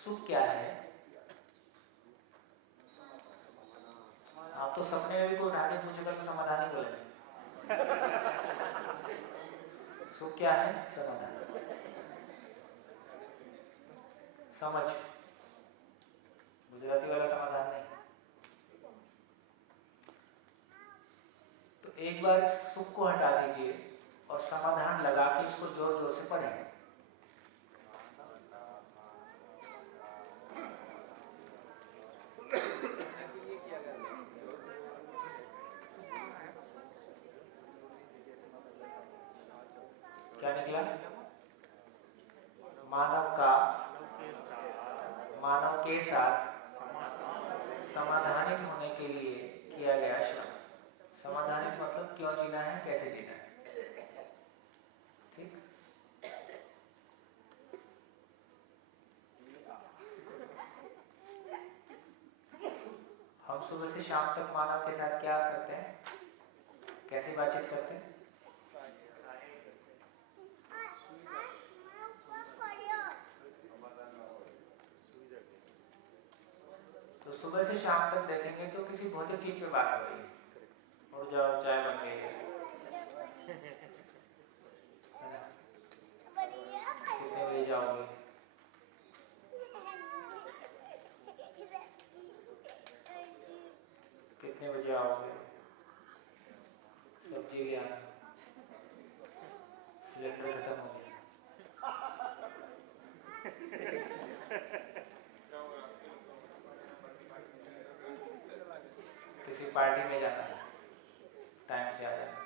सुख क्या है? आप तो सपने में भी कोई उठा के पूछेगा तो समाधान ही बोलेंगे। सुख क्या है? समाधान। समझ, गुजराती वाला समाधान नहीं। तो एक बार सुख को हटा दीजिए और समाधान लगा के इसको जोर जोर से पढ़ें। क्या निकला? मानव के साथ समाधानित होने के लिए किया गया श्रम। समाधानित मतलब क्यों जीना है, कैसे जीना है। ठीक। हम सुबह से शाम तक मानव के साथ क्या करते हैं, कैसे बातचीत करते हैं? तो सुबह से शाम तक देखेंगे तो किसी भौतिक चीज पे बात हो रही है। उठ जाओ, चाय बन गई है। कितने बजे जाओगे? कितने बजे आओगे? सब्जी ले आना, सिलेंडर खत्म हो गया। किसी पार्टी में जाना है, टाइम से आ जाना,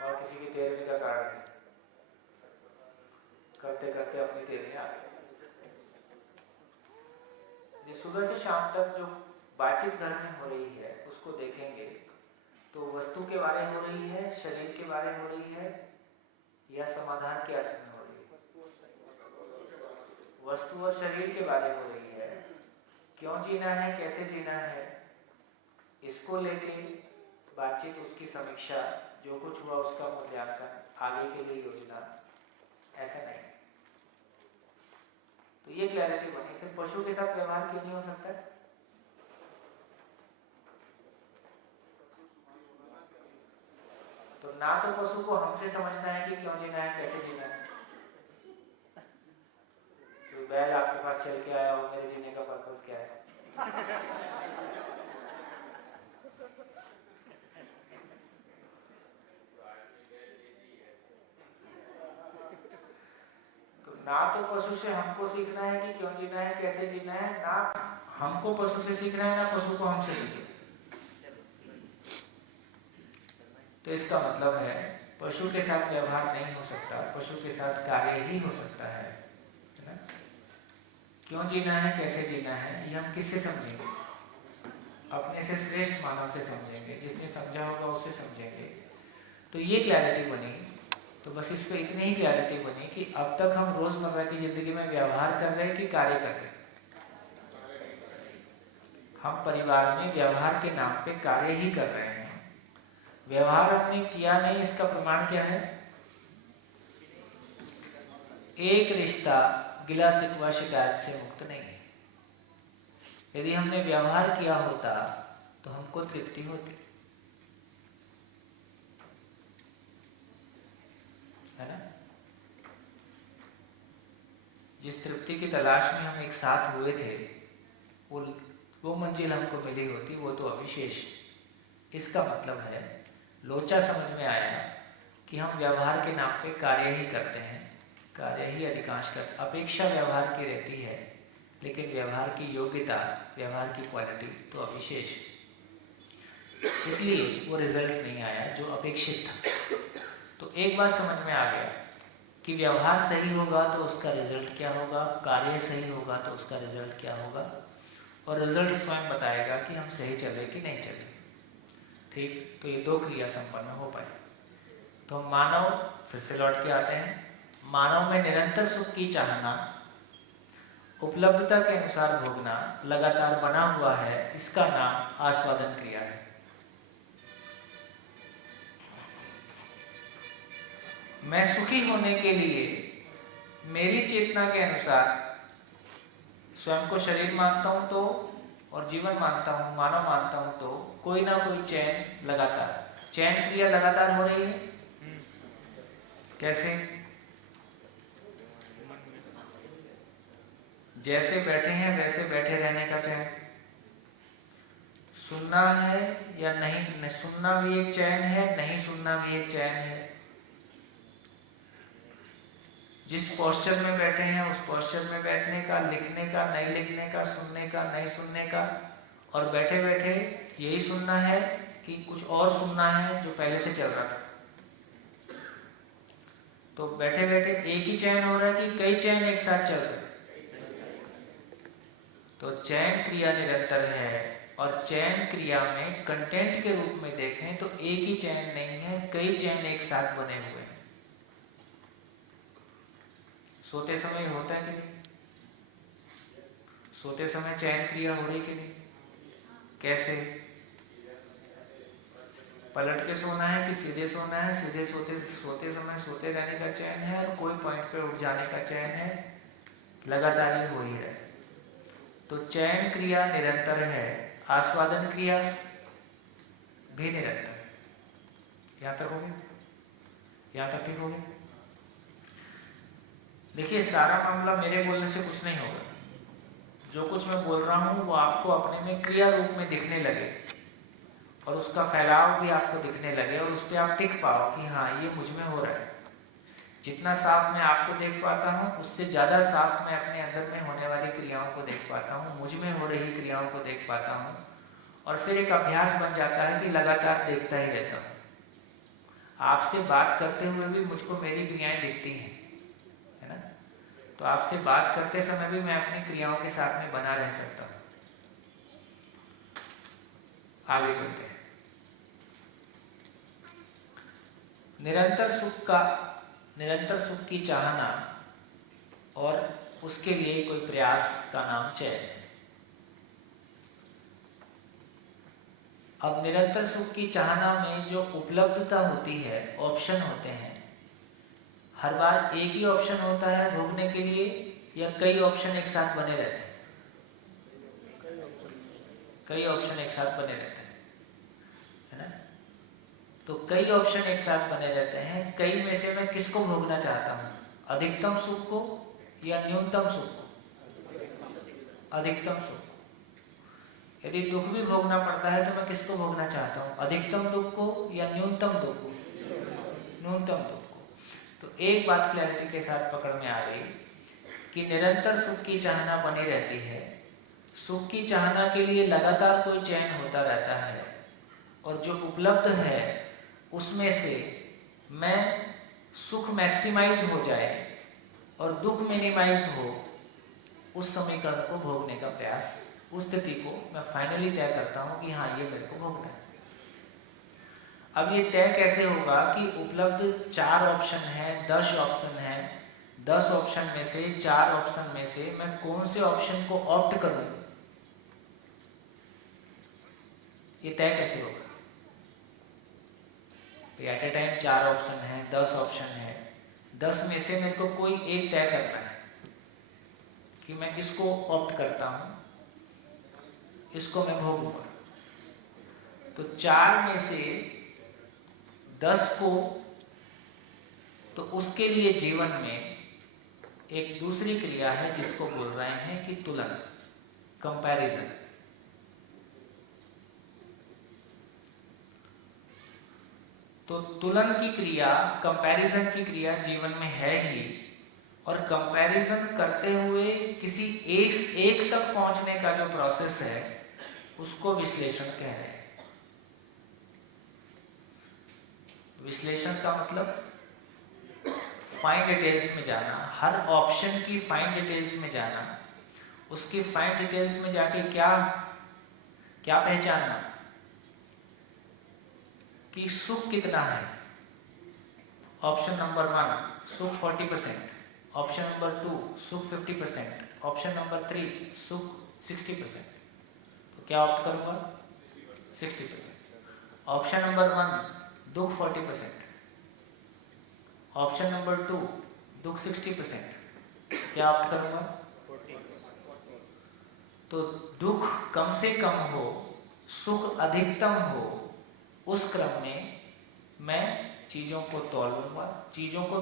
और किसी की 13वीं का कार्ड है, करते करते अपनी 13वीं आ गई। सुबह से शाम तक जो बातचीत घर में हो रही है उसको देखेंगे तो वस्तु के बारे में हो रही है, शरीर के बारे में हो रही है, या समाधान के अर्थ में हो रही है? वस्तु और शरीर के बारे में हो रही है। क्यों जीना है, कैसे जीना है, इसको लेके बातचीत, उसकी समीक्षा, जो कुछ हुआ उसका मूल्यांकन, आगे के लिए योजना, ऐसा नहीं। तो ये क्लैरिटी बनी। सिर्फ पशु के साथ व्यवहार क्यों नहीं हो सकता है? तो ना तो पशु को हमसे समझना है कि क्यों जीना है, कैसे जीना है। तो बैल आपके पास चल के आया हो, मेरे जीने का पर्पस क्या है? तो ना तो पशु से हमको सीखना है कि क्यों जीना है, कैसे जीना है, ना हमको पशु से सीखना है, ना पशु को हमसे सीखना है। तो इसका मतलब है पशु के साथ व्यवहार नहीं हो सकता, पशु के साथ कार्य ही हो सकता है ना? क्यों जीना है, कैसे जीना है, ये हम किससे समझेंगे? अपने से श्रेष्ठ मानव से समझेंगे, जिसने समझा होगा उससे समझेंगे। तो ये क्लैरिटी बनी। तो बस इस पर इतनी ही क्लैरिटी बनी कि अब तक हम रोजमर्रा की जिंदगी में व्यवहार कर रहे हैं कि कार्य कर रहे हैं। हम परिवार में व्यवहार के नाम पे कार्य ही कर रहे हैं। व्यवहार हमने किया नहीं, इसका प्रमाण क्या है? एक रिश्ता गिला शिकवा शिकायत से मुक्त नहीं है। यदि हमने व्यवहार किया होता तो हमको तृप्ति होती, है ना? जिस तृप्ति की तलाश में हम एक साथ हुए थे, वो मंजिल हमको मिली होती, वो तो अविशेष। इसका मतलब है लोचा समझ में आया कि हम व्यवहार के नाम पे कार्य ही करते हैं, कार्य ही अधिकांश करते। अपेक्षा व्यवहार की रहती है, लेकिन व्यवहार की योग्यता, व्यवहार की क्वालिटी तो अविशेष, इसलिए वो रिजल्ट नहीं आया जो अपेक्षित था। तो एक बात समझ में आ गया कि व्यवहार सही होगा तो उसका रिजल्ट क्या होगा, कार्य सही होगा तो उसका रिजल्ट क्या होगा, और रिजल्ट स्वयं बताएगा कि हम सही चले कि नहीं चले। ठीक, तो ये दो क्रिया संपन्न हो पाए। तो मानव, फिर से लौट के आते हैं, मानव में निरंतर सुख की चाहना, उपलब्धता के अनुसार भोगना लगातार बना हुआ है, इसका नाम आस्वादन क्रिया है। मैं सुखी होने के लिए मेरी चेतना के अनुसार स्वयं को शरीर मानता हूं तो, और जीवन मानता हूं, मानव मानता हूं तो कोई ना कोई चयन लगातार, चयन क्रिया लगातार हो रही है। कैसे? जैसे बैठे हैं वैसे बैठे रहने का चयन, सुनना है या नहीं सुनना भी एक चयन है, नहीं सुनना भी एक चयन है। जिस पोस्चर में बैठे हैं उस पोस्चर में बैठने का, लिखने का, नहीं लिखने का, सुनने का, नहीं सुनने का, और बैठे बैठे यही सुनना है कि कुछ और सुनना है जो पहले से चल रहा था। तो बैठे बैठे एक ही चयन हो रहा है कि कई चयन एक साथ चल रहे हैं? तो चयन क्रिया निरंतर है, और चयन क्रिया में कंटेंट के रूप में देखें तो एक ही चयन नहीं है, कई चयन एक साथ बने हुए हैं। सोते समय होता है कि नहीं? सोते समय चयन क्रिया हो रही कि नहीं? कैसे? पलट के सोना है कि सीधे सोना है? सीधे सोते समय सोते रहने का चयन है, और कोई पॉइंट पे उठ जाने का चयन है, लगातार ही हो ही रहे। तो चयन क्रिया निरंतर है, आस्वादन क्रिया भी निरंतर है। यहां तक हो गया? यहां तक ठीक हो गया? देखिए, सारा मामला मेरे बोलने से कुछ नहीं होगा। जो कुछ मैं बोल रहा हूं वो आपको अपने में क्रिया रूप में दिखने लगे, और उसका फैलाव भी आपको दिखने लगे, और उस पर आप टिक पाओ कि हाँ, ये मुझ में हो रहा है। जितना साफ मैं आपको देख पाता हूँ, उससे ज़्यादा साफ मैं अपने अंदर में होने वाली क्रियाओं को देख पाता हूँ, मुझ में हो रही क्रियाओं को देख पाता हूँ, और फिर एक अभ्यास बन जाता है कि लगातार देखता ही रहता हूँ। आपसे बात करते हुए भी मुझको मेरी क्रियाएं दिखती हैं, है ना? तो आपसे बात करते समय भी मैं अपनी क्रियाओं के साथ में बना रह सकता हूँ। आगे चलते हैं। निरंतर सुख की चाहना और उसके लिए कोई प्रयास का नाम चयन है। अब निरंतर सुख की चाहना में जो उपलब्धता होती है, ऑप्शन होते हैं, हर बार एक ही ऑप्शन होता है भोगने के लिए, या कई ऑप्शन एक साथ बने रहते हैं? कई ऑप्शन एक साथ बने रहते हैं, है ना? तो कई ऑप्शन एक साथ बने रहते हैं। कई में से मैं किसको भोगना चाहता हूँ, अधिकतम सुख को या न्यूनतम सुख को? अधिकतम सुख। यदि दुख भी भोगना पड़ता है तो मैं किसको भोगना चाहता हूँ, अधिकतम दुख को या न्यूनतम दुख को? न्यूनतम दुख को। तो एक बात क्लैरिटी के साथ पकड़ में आ गई कि निरंतर सुख की चाहना बनी रहती है। सुख की चाहना के लिए लगातार कोई चयन होता रहता है, और जो उपलब्ध है उसमें से मैं सुख मैक्सिमाइज हो जाए और दुख मिनिमाइज हो, उस समीकरण को भोगने का प्रयास, उस स्थिति को मैं फाइनली तय करता हूं कि हाँ ये मेरे को भोगना है। अब ये तय कैसे होगा कि उपलब्ध 4 ऑप्शन है, 10 ऑप्शन है, 10 ऑप्शन में से 4 ऑप्शन में से मैं कौन से ऑप्शन को ऑप्ट करूं, ये तय कैसे होगा? एट ए टाइम 4 ऑप्शन है, 10 ऑप्शन है, 10 में से मेरे को कोई एक तय करना है कि मैं इसको ऑप्ट करता हूं, इसको मैं भोगूंगा। तो 4 में से 10 को, तो उसके लिए जीवन में एक दूसरी क्रिया है जिसको बोल रहे हैं कि तुलन, कंपैरिजन। तो तुलन की क्रिया, कंपैरिजन की क्रिया जीवन में है ही, और कंपैरिजन करते हुए किसी एक तक पहुंचने का जो प्रोसेस है उसको विश्लेषण कह रहे हैं। विश्लेषण का मतलब फाइन डिटेल्स में जाना, हर ऑप्शन की फाइन डिटेल्स में जाना, उसकी फाइन डिटेल्स में जाके क्या क्या पहचानना कि सुख कितना है। ऑप्शन नंबर 1 सुख 40%, ऑप्शन नंबर 2 सुख 50%, ऑप्शन नंबर 3 सुख 60%। तो क्या ऑप्ट करूंगा? 60%। ऑप्शन नंबर 1 दुख 40%, ऑप्शन नंबर 2 दुख 60%, क्या ऑप्ट करूंगा? 40। तो दुख कम से कम हो, सुख अधिकतम हो, उस क्रम में मैं चीजों को तौलूंगा, चीजों को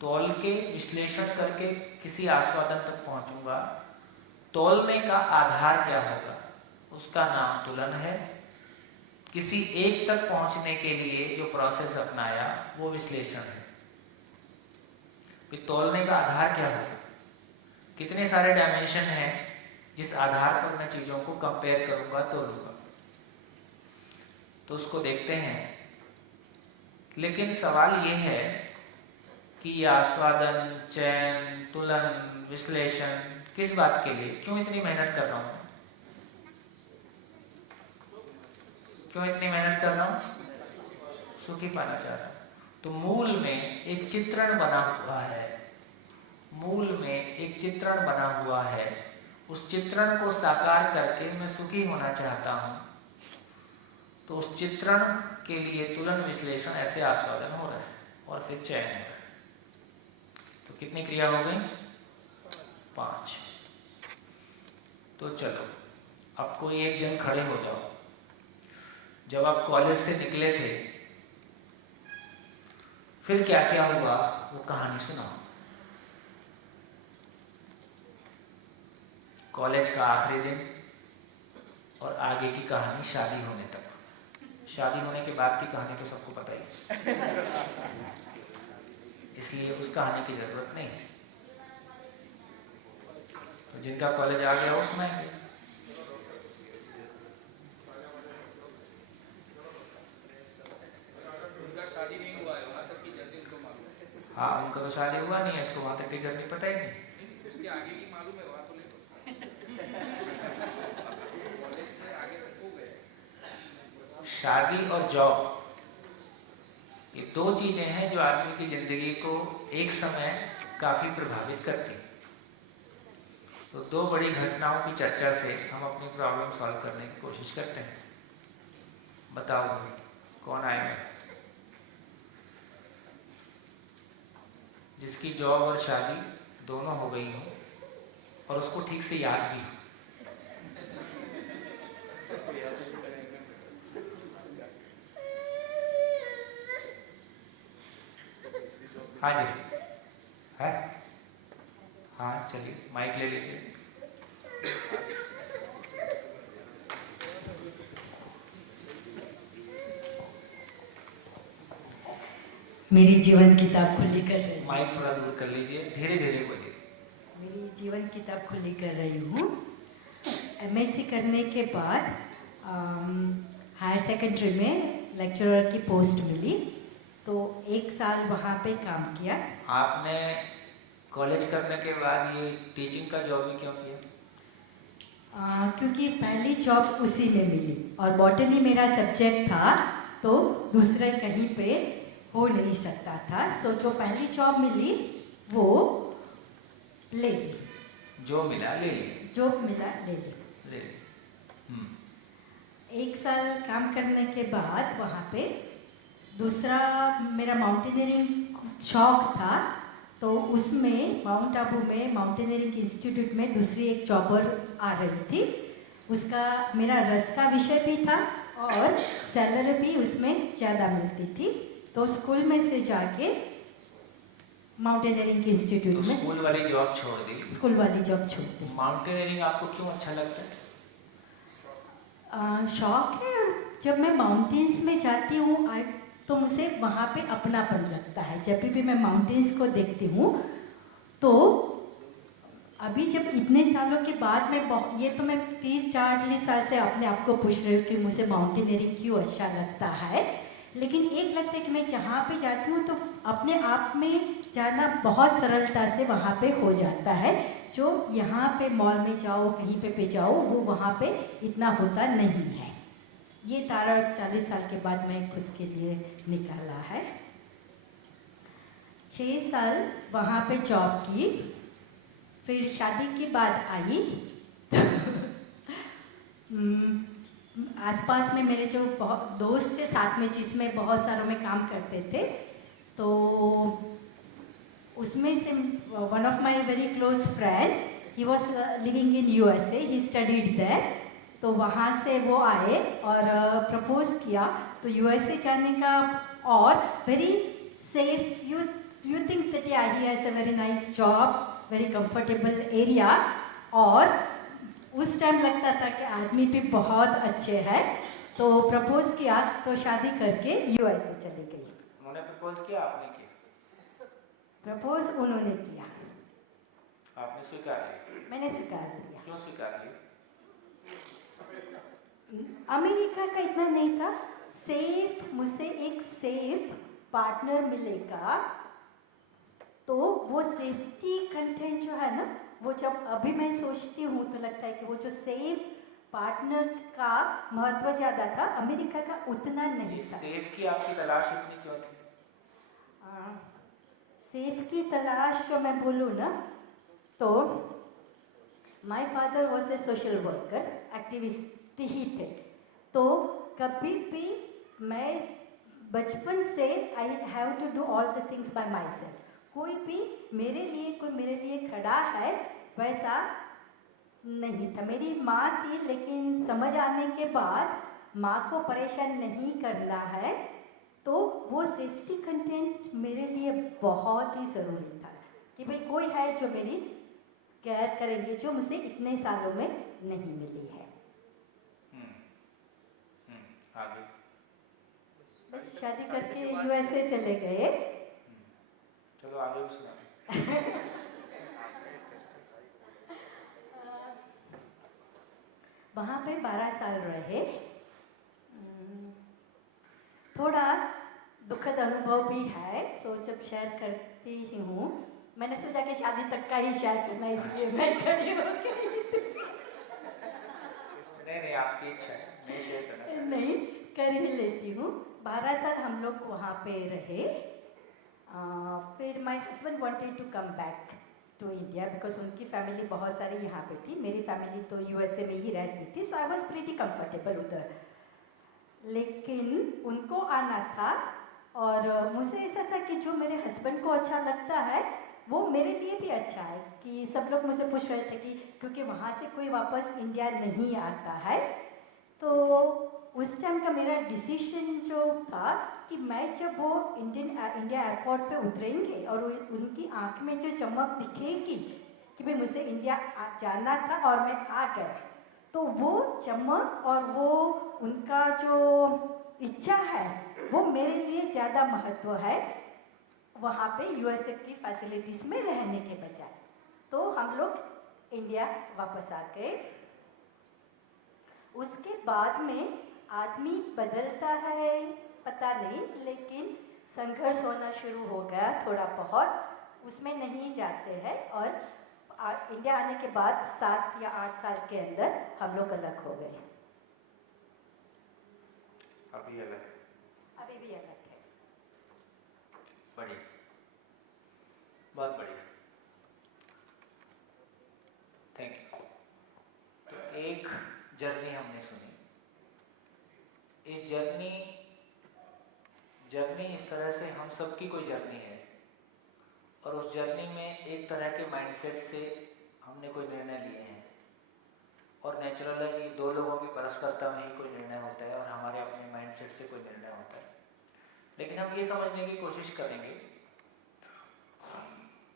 तौल के विश्लेषण करके किसी आस्वादन तक पहुंचूंगा। तौलने का आधार क्या होगा? उसका नाम तुलन है। किसी एक तक पहुंचने के लिए जो प्रोसेस अपनाया वो विश्लेषण है। फिर तौलने का आधार क्या होगा? कितने सारे डायमेंशन हैं जिस आधार पर मैं चीजों को कंपेयर करूंगा, तोलूंगा। तो उसको देखते हैं। लेकिन सवाल ये है कि ये आस्वादन, चयन, तुलन, विश्लेषण किस बात के लिए, क्यों इतनी मेहनत कर रहा हूं? क्यों इतनी मेहनत कर रहा हूं? सुख ही पाना चाहता हूं। तो मूल में एक चित्रण बना हुआ है, मूल में एक चित्रण बना हुआ है। उस चित्रण को साकार करके मैं सुखी होना चाहता हूं। तो उस चित्रण के लिए तुलन, विश्लेषण, ऐसे आस्वादन हो रहा है और फिर चयन हो रहा है। तो कितनी क्रिया हो गई? 5। तो चलो अब कोई एक जन खड़े हो जाओ। जब आप कॉलेज से निकले थे फिर क्या क्या हुआ वो कहानी सुनाओ। कॉलेज का आखिरी दिन और आगे की कहानी शादी होने तक। शादी होने के बाद की कहानी तो सबको पता ही है, इसलिए उस कहानी की जरूरत नहीं। तो जिनका कॉलेज आ गया उसमें उनका शादी नहीं हुआ है, वहाँ तक की जर्नी उनको मालूम है। हाँ, उनका तो शादी हुआ नहीं है, इसको वहां तक की जर्नी पता ही नहीं। उसके आगे की मालूम है, वहाँ तो नहीं कॉलेज से आगे तक हो गए। शादी और जॉब ये 2 चीजें हैं जो आदमी की जिंदगी को एक समय काफी प्रभावित करती हैं। तो 2 बड़ी घटनाओं की चर्चा से हम अपनी प्रॉब्लम सॉल्व करने की कोशिश करते हैं। बताओ कौन आएगा जिसकी जॉब और शादी दोनों हो गई हो और उसको ठीक से याद भी हो। हाँ जी है। हाँ चलिए माइक ले लीजिए। मेरी जीवन किताब खुली कर रही हूँ। माइक थोड़ा दूर कर लीजिए, धीरे धीरे बोलिए। मेरी जीवन किताब खुली कर रही हूँ। एमएससी करने के बाद हायर सेकेंडरी में लेक्चरर की पोस्ट मिली, तो 1 साल वहाँ पे काम किया। आपने कॉलेज करने के बाद ये टीचिंग का जॉब ही क्यों किया? क्योंकि पहली जॉब उसी में मिली और बॉटनी मेरा सब्जेक्ट था, तो दूसरे कहीं पे हो नहीं सकता था। सो जो पहली जॉब मिली वो ले ली, जो मिला ले ली। जो मिला ले ली। ले ली। 1 साल काम करने के बाद वहाँ पे दूसरा मेरा माउंटेनियरिंग शौक था, तो उसमें माउंट आबू में माउंटेनियरिंग इंस्टीट्यूट में दूसरी एक जॉबर आ रही थी। उसका मेरा रस का विषय भी था और सैलरी भी उसमें ज़्यादा मिलती थी, तो स्कूल में से जाके माउंटेनियरिंग इंस्टीट्यूट तो में स्कूल वाली जॉब छोड़ दी। स्कूल वाली जॉब छोड़ दी। माउंटेनियरिंग आपको क्यों अच्छा लगता है? शौक है, और जब मैं माउंटेन्स में जाती हूँ तो मुझे वहाँ पे अपनापन लगता है। जब भी मैं माउंटेन्स को देखती हूँ तो अभी जब इतने सालों के बाद ये तो मैं 30-40 साल से अपने आप को पूछ रही हूँ कि मुझे माउंटेनियरिंग क्यों अच्छा लगता है, लेकिन एक लगता है कि मैं जहाँ पे जाती हूँ तो अपने आप में जाना बहुत सरलता से वहाँ पे हो जाता है, जो यहाँ पे मॉल में जाओ कहीं पे जाओ वो वहाँ पे इतना होता नहीं है। ये तारा 40 साल के बाद मैं खुद के लिए निकाला है। 6 साल वहाँ पे जॉब की, फिर शादी के बाद आई। आसपास में मेरे जो बहुत दोस्त थे साथ में, जिसमें बहुत सारों में काम करते थे, तो उसमें से one of my very close friend, he was living in USA, he studied there, तो वहाँ से वो आए और प्रपोज किया। तो USA जाने का और very safe, you think that yeah he has a very nice job, very comfortable area, और उस टाइम लगता था कि आदमी भी बहुत अच्छे हैं, तो प्रपोज किया, तो शादी करके USA चली गई। उन्होंने प्रपोज किया, आपने किया? प्रपोज उन्होंने किया, आपने स्वीकार लिया? मैंने स्वीकार लिया। क्यों स्वीकार लिया? अमेरिका का इतना नहीं था, सेफ, मुझसे एक सेफ पार्टनर मिलेगा, तो वो सेफ्टी कंटेंट जो है ना, वो जब अभी मैं सोचती हूँ तो लगता है कि वो जो सेफ पार्टनर का महत्व ज़्यादा था, अमेरिका का उतना नहीं था। सेफ की आपकी तलाश इतनी क्यों थी? सेफ की तलाश जो मैं बोलूँ ना, तो my father was a social worker, activist ही थे, तो कभी भी मैं बचपन से I have to do all the things by myself. कोई भी कोई मेरे लिए खड़ा है वैसा नहीं था। मेरी माँ थी, लेकिन समझ आने के बाद माँ को परेशान नहीं करना है, तो वो सेफ्टी कंटेंट मेरे लिए बहुत ही ज़रूरी था कि भाई कोई है जो मेरी केयर करेंगे, जो मुझे इतने सालों में नहीं मिली है। आगे बस शादी करके USA चले गए। चलो आगे भी सुना। वहाँ पे 12 साल रहे। थोड़ा दुखद अनुभव भी है, सो जब शेयर करती ही हूँ। मैंने सोचा कि शादी तक का ही शेयर करना, इसलिए मैं खड़ी हो गई थी। नहीं आपकी इच्छा है, नहीं शेयर करना। नहीं, कर ही लेती हूँ। 12 साल हम लोग वहाँ पे रहे। फिर my husband wanted to come back to India, because उनकी फैमिली बहुत सारी यहाँ पे थी। मेरी फैमिली तो USA में ही रहती थी, सो आई वॉज प्रीटी कंफर्टेबल उधर। लेकिन उनको आना था, और मुझे ऐसा था कि जो मेरे हस्बैंड को अच्छा लगता है वो मेरे लिए भी अच्छा है। कि सब लोग मुझे पूछ रहे थे कि क्योंकि वहाँ से कोई वापस इंडिया नहीं आता है, तो उस टाइम का मेरा डिसीजन जो था कि मैं जब वो इंडिया एयरपोर्ट पे उतरेंगे और उनकी आंख में जो चमक दिखेगी कि भाई मुझे इंडिया जाना था और मैं आ गया, तो वो चमक और वो उनका जो इच्छा है वो मेरे लिए ज़्यादा महत्व है वहाँ पे यूएसए की फैसिलिटीज़ में रहने के बजाय। तो हम लोग इंडिया वापस आ गए। उसके बाद में आदमी बदलता है पता नहीं, लेकिन संघर्ष होना शुरू हो गया थोड़ा बहुत, उसमें नहीं जाते हैं। और इंडिया आने के बाद 7 या 8 साल के अंदर हम लोग अलग हो गए। अभी अलग है? अभी भी अलग है। बढ़िया, बहुत बढ़िया, थैंक यू। तो एक जर्नी हमने सुनी। इस जर्नी इस तरह से हम सबकी कोई जर्नी है, और उस जर्नी में एक तरह के माइंडसेट से हमने कोई निर्णय लिए हैं, और नेचुरल है कि दो लोगों की परस्परता में ही कोई निर्णय होता है और हमारे अपने माइंडसेट से कोई निर्णय होता है। लेकिन हम ये समझने की कोशिश करेंगे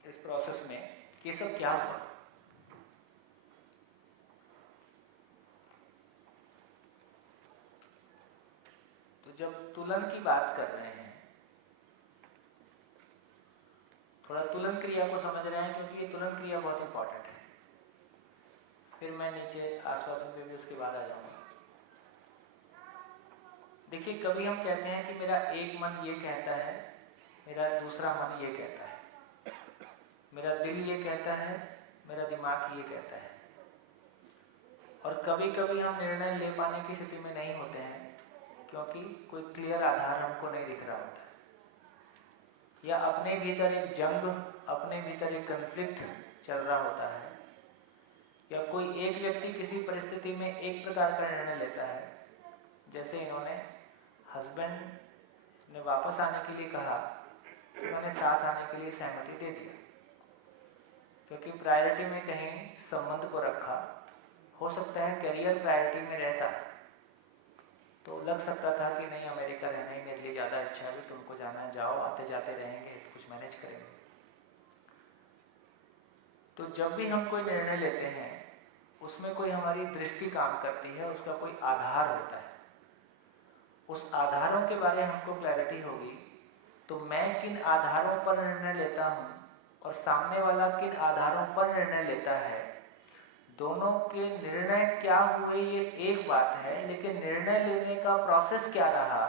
इस प्रोसेस में कि सब क्या हुआ। तो जब तुलन की बात कर रहे हैं, थोड़ा तुलन क्रिया को समझ रहे हैं, क्योंकि ये तुलन क्रिया बहुत इंपॉर्टेंट है। फिर मैं नीचे आस्वादन पे भी उसके बाद आ जाऊंगा। देखिए, कभी हम कहते हैं कि मेरा एक मन ये कहता है, मेरा दूसरा मन ये कहता है, मेरा दिल ये कहता है, मेरा दिमाग ये कहता है। और कभी कभी हम निर्णय ले पाने की स्थिति में नहीं होते हैं, क्योंकि कोई क्लियर आधार हमको नहीं दिख रहा होता है, या अपने भीतर एक जंग, अपने भीतर एक कन्फ्लिक्ट चल रहा होता है, या कोई एक व्यक्ति किसी परिस्थिति में एक प्रकार का निर्णय लेता है। जैसे इन्होंने हस्बैंड ने वापस आने के लिए कहा, उन्होंने साथ आने के लिए सहमति दे दिया, क्योंकि प्रायोरिटी में कहीं संबंध को रखा। हो सकता है करियर प्रायोरिटी में रहता तो लग सकता था कि नहीं, अमेरिका रहना ही मेरे लिए ज़्यादा अच्छा है, तुमको जाना है जाओ, आते जाते रहेंगे, कुछ मैनेज करेंगे। तो जब भी हम कोई निर्णय लेते हैं, उसमें कोई हमारी दृष्टि काम करती है, उसका कोई आधार होता है। उस आधारों के बारे में हमको क्लैरिटी होगी तो मैं किन आधारों पर निर्णय लेता हूँ और सामने वाला किन आधारों पर निर्णय लेता है, दोनों के निर्णय क्या हुए ये एक बात है, लेकिन निर्णय लेने का प्रोसेस क्या रहा,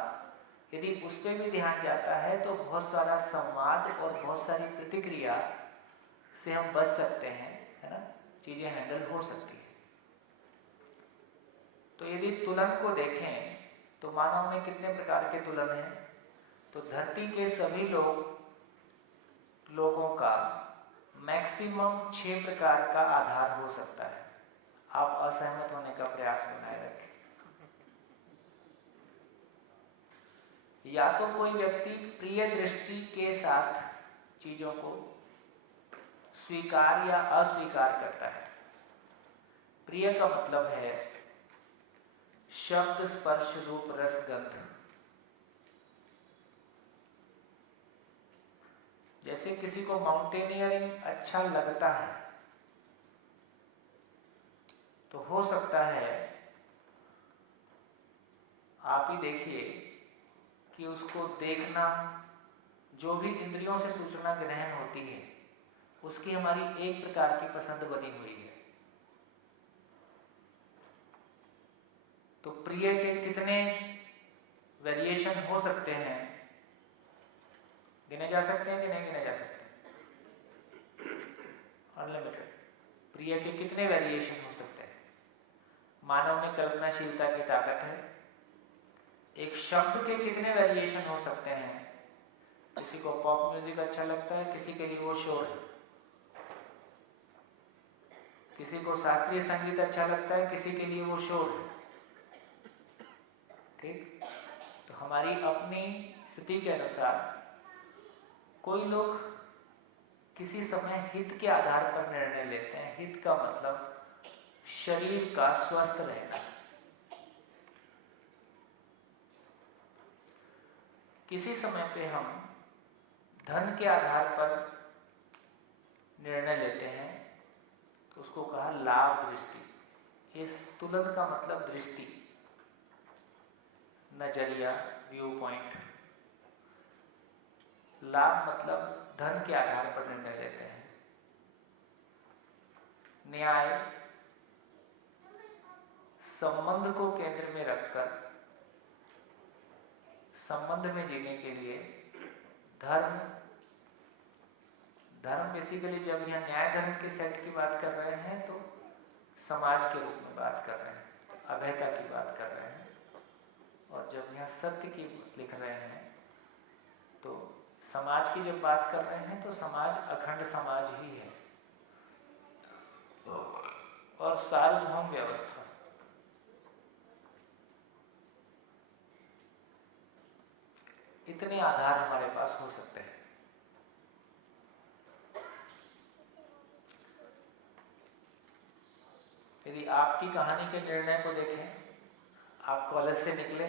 यदि उस पर भी ध्यान जाता है तो बहुत सारा संवाद और बहुत सारी प्रतिक्रिया से हम बच सकते हैं, है ना, चीजें हैंडल हो सकती है। तो यदि तुलन को देखें तो मानव में कितने प्रकार के तुलन हैं? तो धरती के सभी लोगों का मैक्सिमम 6 प्रकार का आधार हो सकता है। आप असहमत होने का प्रयास बनाए रखें। या तो कोई व्यक्ति प्रिय दृष्टि के साथ चीजों को स्वीकार या अस्वीकार करता है। प्रिय का मतलब है शब्द, स्पर्श, रूप, रस, गंध। जैसे किसी को माउंटेनियरिंग अच्छा लगता है तो हो सकता है, आप ही देखिए कि उसको देखना, जो भी इंद्रियों से सूचना ग्रहण होती है, उसकी हमारी एक प्रकार की पसंद बनी हुई है। तो प्रिय के कितने वेरिएशन हो सकते हैं, गिने जा सकते हैं कि नहीं गिने जा सकते? अनलिमिटेड। प्रिय के कितने वेरिएशन हो सकते हैं? मानव में कल्पनाशीलता की ताकत है। एक शब्द के कितने वेरिएशन हो सकते हैं? किसी को पॉप म्यूजिक अच्छा लगता है, किसी के लिए वो शोर है। किसी को शास्त्रीय संगीत अच्छा लगता है, किसी के लिए वो शोर है। ठीक? तो हमारी अपनी स्थिति के अनुसार कोई लोग किसी समय हित के आधार पर निर्णय लेते हैं। हित का मतलब शरीर का स्वस्थ रहना। किसी समय पे हम धन के आधार पर निर्णय लेते हैं तो उसको कहा लाभ दृष्टि। इस तुलन का मतलब दृष्टि, नजरिया, व्यू पॉइंट। लाभ मतलब धन के आधार पर निर्णय लेते हैं। न्याय संबंध को केंद्र में रखकर संबंध में जीने के लिए धर्म बेसिकली जब यहाँ न्याय धर्म के सेट की बात कर रहे हैं तो समाज के रूप में बात कर रहे हैं, अभयता की बात कर रहे हैं। और जब यहाँ सत्य की लिख रहे हैं तो समाज की जब बात कर रहे हैं तो समाज अखंड समाज ही है और सार्वभौम व्यवस्था। इतने आधार हमारे पास हो सकते हैं। यदि आपकी कहानी के निर्णय को देखें, आप कॉलेज से निकले,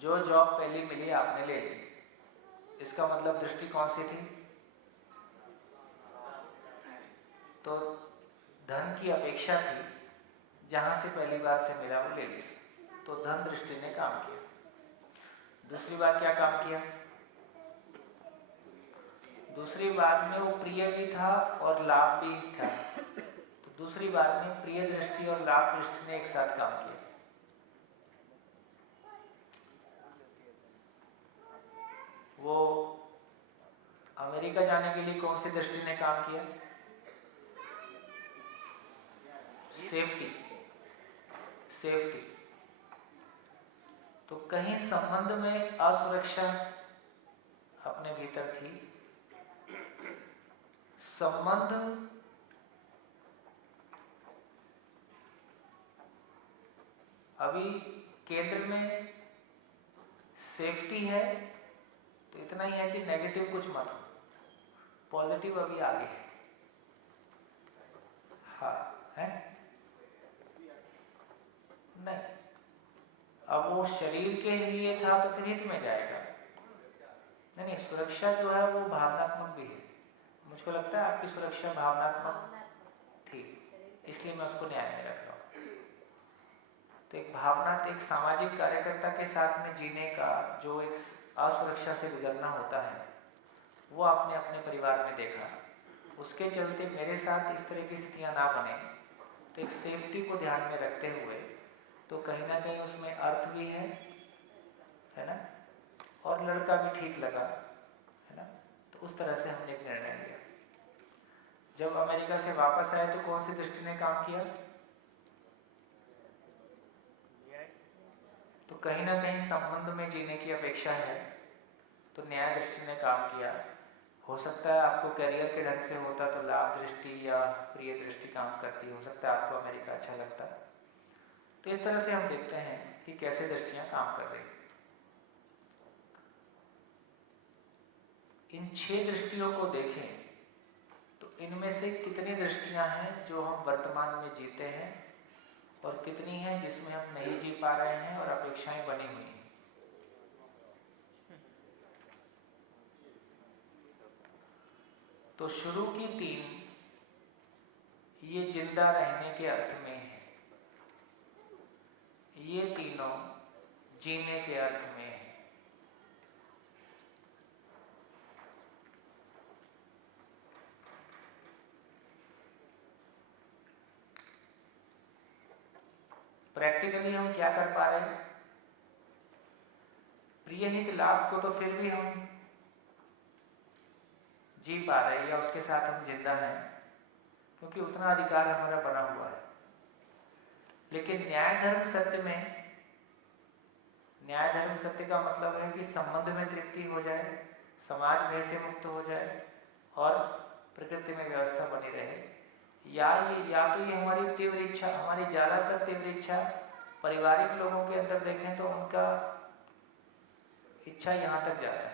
जो जॉब पहली मिली आपने ले ली, इसका मतलब दृष्टि कौन सी थी? तो धन की अपेक्षा थी, जहां से पहली बार से मिला वो ले ली, तो धन दृष्टि ने काम किया। दूसरी बार क्या काम किया? दूसरी बार में वो प्रिय भी था और लाभ भी था, तो दूसरी बार में प्रिय दृष्टि और लाभ दृष्टि ने एक साथ काम किया। वो अमेरिका जाने के लिए कौन सी दृष्टि ने काम किया? सेफ्टी। तो कहीं संबंध में असुरक्षा अपने भीतर थी। संबंध अभी केंद्र में सेफ्टी है तो इतना ही है कि नेगेटिव कुछ मत हो, पॉजिटिव अभी आगे है। हाँ है नहीं, अब वो शरीर के लिए था तो फिर हित में जाएगा। नहीं, सुरक्षा जो है वो भावनात्मक भी है। मुझको लगता है आपकी सुरक्षा भावनात्मक थी, इसलिए मैं उसको न्याय में रख रहा हूँ। तो एक भावना, एक सामाजिक कार्यकर्ता के साथ में जीने का जो एक असुरक्षा से गुजरना होता है, वो आपने अपने परिवार में देखा। उसके चलते मेरे साथ इस तरह की स्थितियां ना बने, तो एक सेफ्टी को ध्यान में रखते हुए तो कहीं ना कहीं उसमें अर्थ भी है ना, और लड़का भी ठीक लगा, है ना। तो उस तरह से हमने एक निर्णय लिया। जब अमेरिका से वापस आए तो कौन सी दृष्टि ने काम किया? तो कहीं ना कहीं संबंध में जीने की अपेक्षा है तो न्याय दृष्टि ने काम किया। हो सकता है आपको करियर के ढंग से होता तो लाभ दृष्टि या प्रिय दृष्टि काम करती, हो सकता है आपको अमेरिका अच्छा लगता। तो इस तरह से हम देखते हैं कि कैसे दृष्टियां काम कर रही। इन 6 दृष्टियों को देखें तो इनमें से कितनी दृष्टियां हैं जो हम वर्तमान में जीते हैं और कितनी हैं जिसमें हम नहीं जी पा रहे हैं और अपेक्षाएं बनी हुई हैं। तो शुरू की 3 ये जिंदा रहने के अर्थ में है, ये तीनों जीने के अर्थ में है। प्रैक्टिकली हम क्या कर पा रहे हैं? प्रिय हित लाभ को तो फिर भी हम जी पा रहे हैं या उसके साथ हम जिंदा हैं, क्योंकि उतना अधिकार हमारा बना हुआ है। लेकिन न्याय धर्म सत्य में, न्याय धर्म सत्य का मतलब है कि संबंध में तृप्ति हो जाए, समाज भय से मुक्त हो जाए और प्रकृति में व्यवस्था बनी रहे। या तो ये हमारी तीव्र इच्छा, हमारी ज्यादातर तीव्र इच्छा पारिवारिक लोगों के अंदर देखें तो उनका इच्छा यहाँ तक जाता है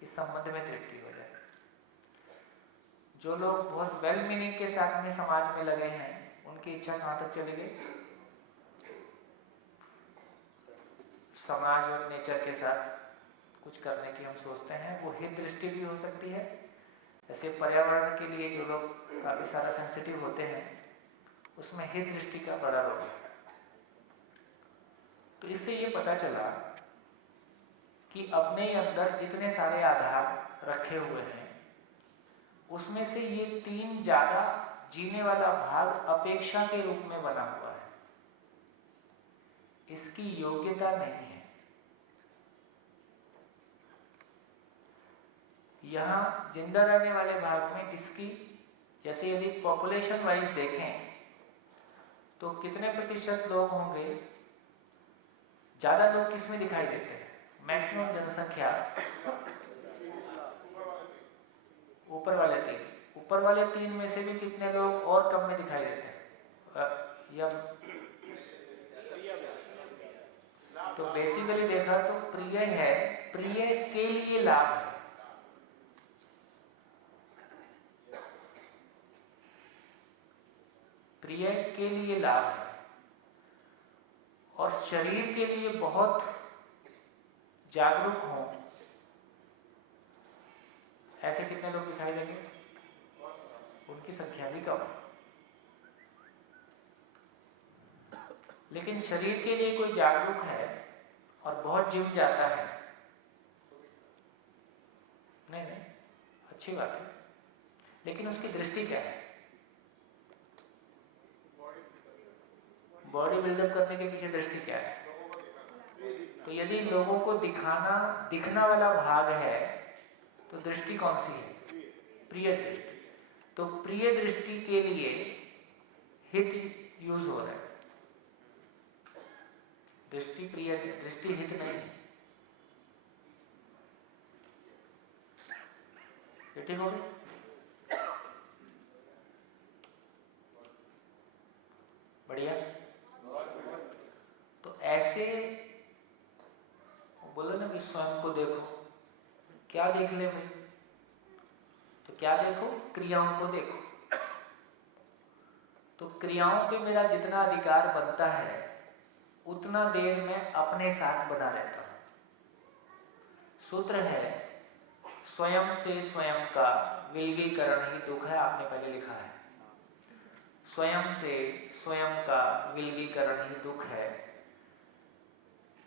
कि संबंध में तृप्ति हो जाए। जो लोग बहुत वेल मीनिंग के साथ में समाज में लगे हैं, उनकी इच्छा कहाँ तक चली गई? समाज और नेचर के साथ कुछ करने की हम सोचते हैं, वो हित दृष्टि भी हो सकती है। जैसे पर्यावरण के लिए जो लोग काफ़ी सारा सेंसिटिव होते हैं, उसमें हित दृष्टि का बड़ा रोल है। तो इससे ये पता चला कि अपने ही अंदर इतने सारे आधार रखे हुए हैं, उसमें से ये 3 ज़्यादा जीने वाला भाग अपेक्षा के रूप में बना हुआ है, इसकी योग्यता नहीं है। यहाँ जिंदा रहने वाले भाग में इसकी, जैसे यदि पॉपुलेशन वाइज देखें तो कितने प्रतिशत लोग होंगे, ज़्यादा लोग किसमें दिखाई देते हैं? मैक्सिमम जनसंख्या ऊपर वाले 3 में से भी कितने लोग और कम में दिखाई देते हैं? या तो बेसिकली देखा तो प्रिय है, प्रिय के लिए लाभ है। प्रिय के लिए लाभ है और शरीर के लिए बहुत जागरूक हों, ऐसे कितने लोग दिखाई देंगे? उनकी संख्या भी कम है। लेकिन शरीर के लिए कोई जागरूक है और बहुत जिम जाता है, नहीं, अच्छी बात है, लेकिन उसकी दृष्टि क्या है? बॉडी बिल्डअप करने के पीछे दृष्टि क्या है? तो यदि लोगों को दिखना वाला भाग है, तो दृष्टि कौन सी है? प्रिय दृष्टि। तो प्रिय दृष्टि के लिए हित यूज हो रहा है, दृष्टि प्रिय दृष्टि हित नहीं है। ठीक हो गई? बढ़िया। तो ऐसे बोलो ना कि स्वयं को देखो, क्या देख ले भाई? तो क्या देखो? क्रियाओं को देखो। तो क्रियाओं पे मेरा जितना अधिकार बनता है, उतना देर मैं अपने साथ बना रहता हूं। सूत्र है, स्वयं से स्वयं का विलगीकरण ही दुख है, आपने पहले लिखा है। स्वयं से स्वयं का विलगीकरण ही दुख है।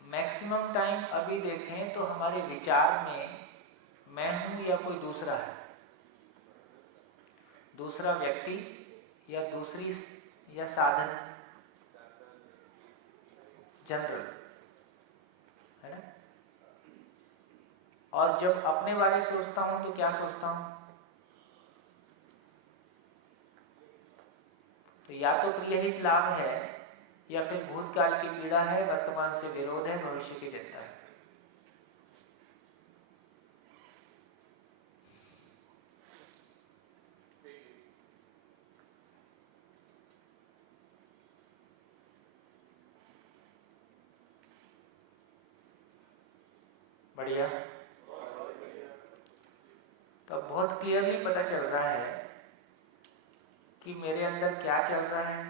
मैक्सिमम टाइम अभी देखें तो हमारे विचार में मैं हूं या कोई दूसरा है, दूसरा व्यक्ति या दूसरी या साधन, जनरल है ना। और जब अपने बारे में सोचता हूं तो क्या सोचता हूं? तो या तो प्रियहित लाभ है, या फिर भूतकाल की पीड़ा है, वर्तमान से विरोध है, भविष्य की चिंता है। बढ़िया। तो बहुत क्लियरली पता चल रहा है कि मेरे अंदर क्या चल रहा है,